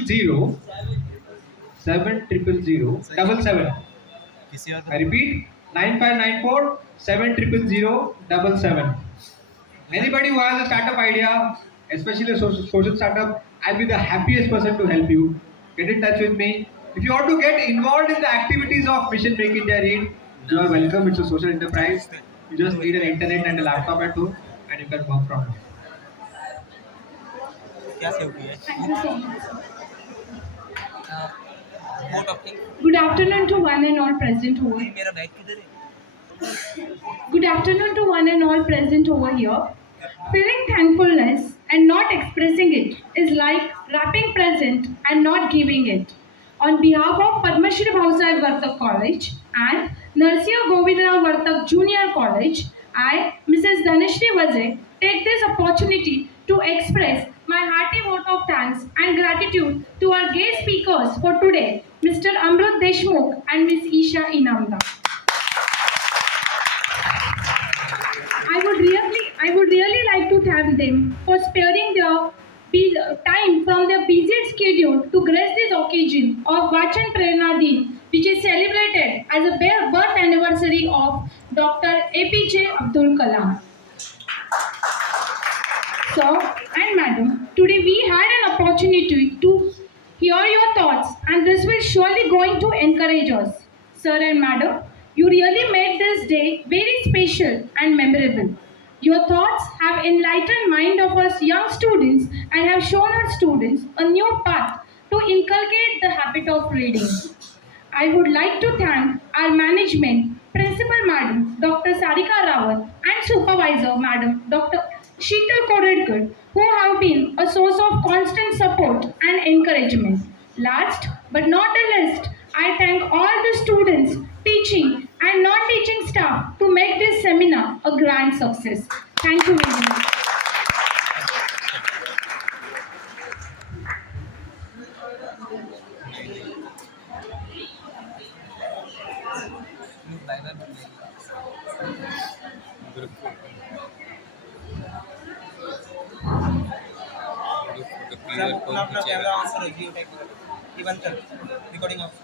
किसी और I repeat, 9594 700 Anybody who has a startup idea, especially a social startup, I'll be the happiest person to help you. Get in touch with me. If you want to get involved in the activities of Mission Make India Read, you are welcome. It's a social enterprise. You just need an internet and a laptop at home, and you can work from home. क्या save किया है? Thank you so much. वो topic Good afternoon to one and all present over. मेरा bag किधर है? Good afternoon to one and all present over here. Feeling thankfulness and not expressing it is like wrapping present and not giving it. On behalf of Padma Shri Bhausaheb Vartak College and Narsiya Govindrao Vartak Junior College, I, Mrs. Dhanashri Vaze, take this opportunity to express my hearty vote of thanks and gratitude to our guest speakers for today, Mr. Amrut Deshmukh and Ms. Isha Inamda. I would really like to thank them for sparing their time from their busy schedule to grace this occasion of Vachan Prerna Din, which is celebrated as a birth anniversary of Dr. APJ Abdul Kalam. Sir and Madam, today we had an opportunity to hear your thoughts, and this will surely going to encourage us. Sir and Madam, you really made this day very special and memorable. Your thoughts have enlightened mind of us young students and have shown our students a new path to inculcate the habit of reading. I would like to thank our management, Principal Madam Dr. Sarika Rawat and Supervisor Madam Dr. Sheetal Koredkar, who have been a source of constant support and encouragement. Last but not the least, I thank all the students, teaching and non-teaching staff to make this seminar a grand success. Thank you very much. अपना camera on करो जियो take ये बंद कर recording of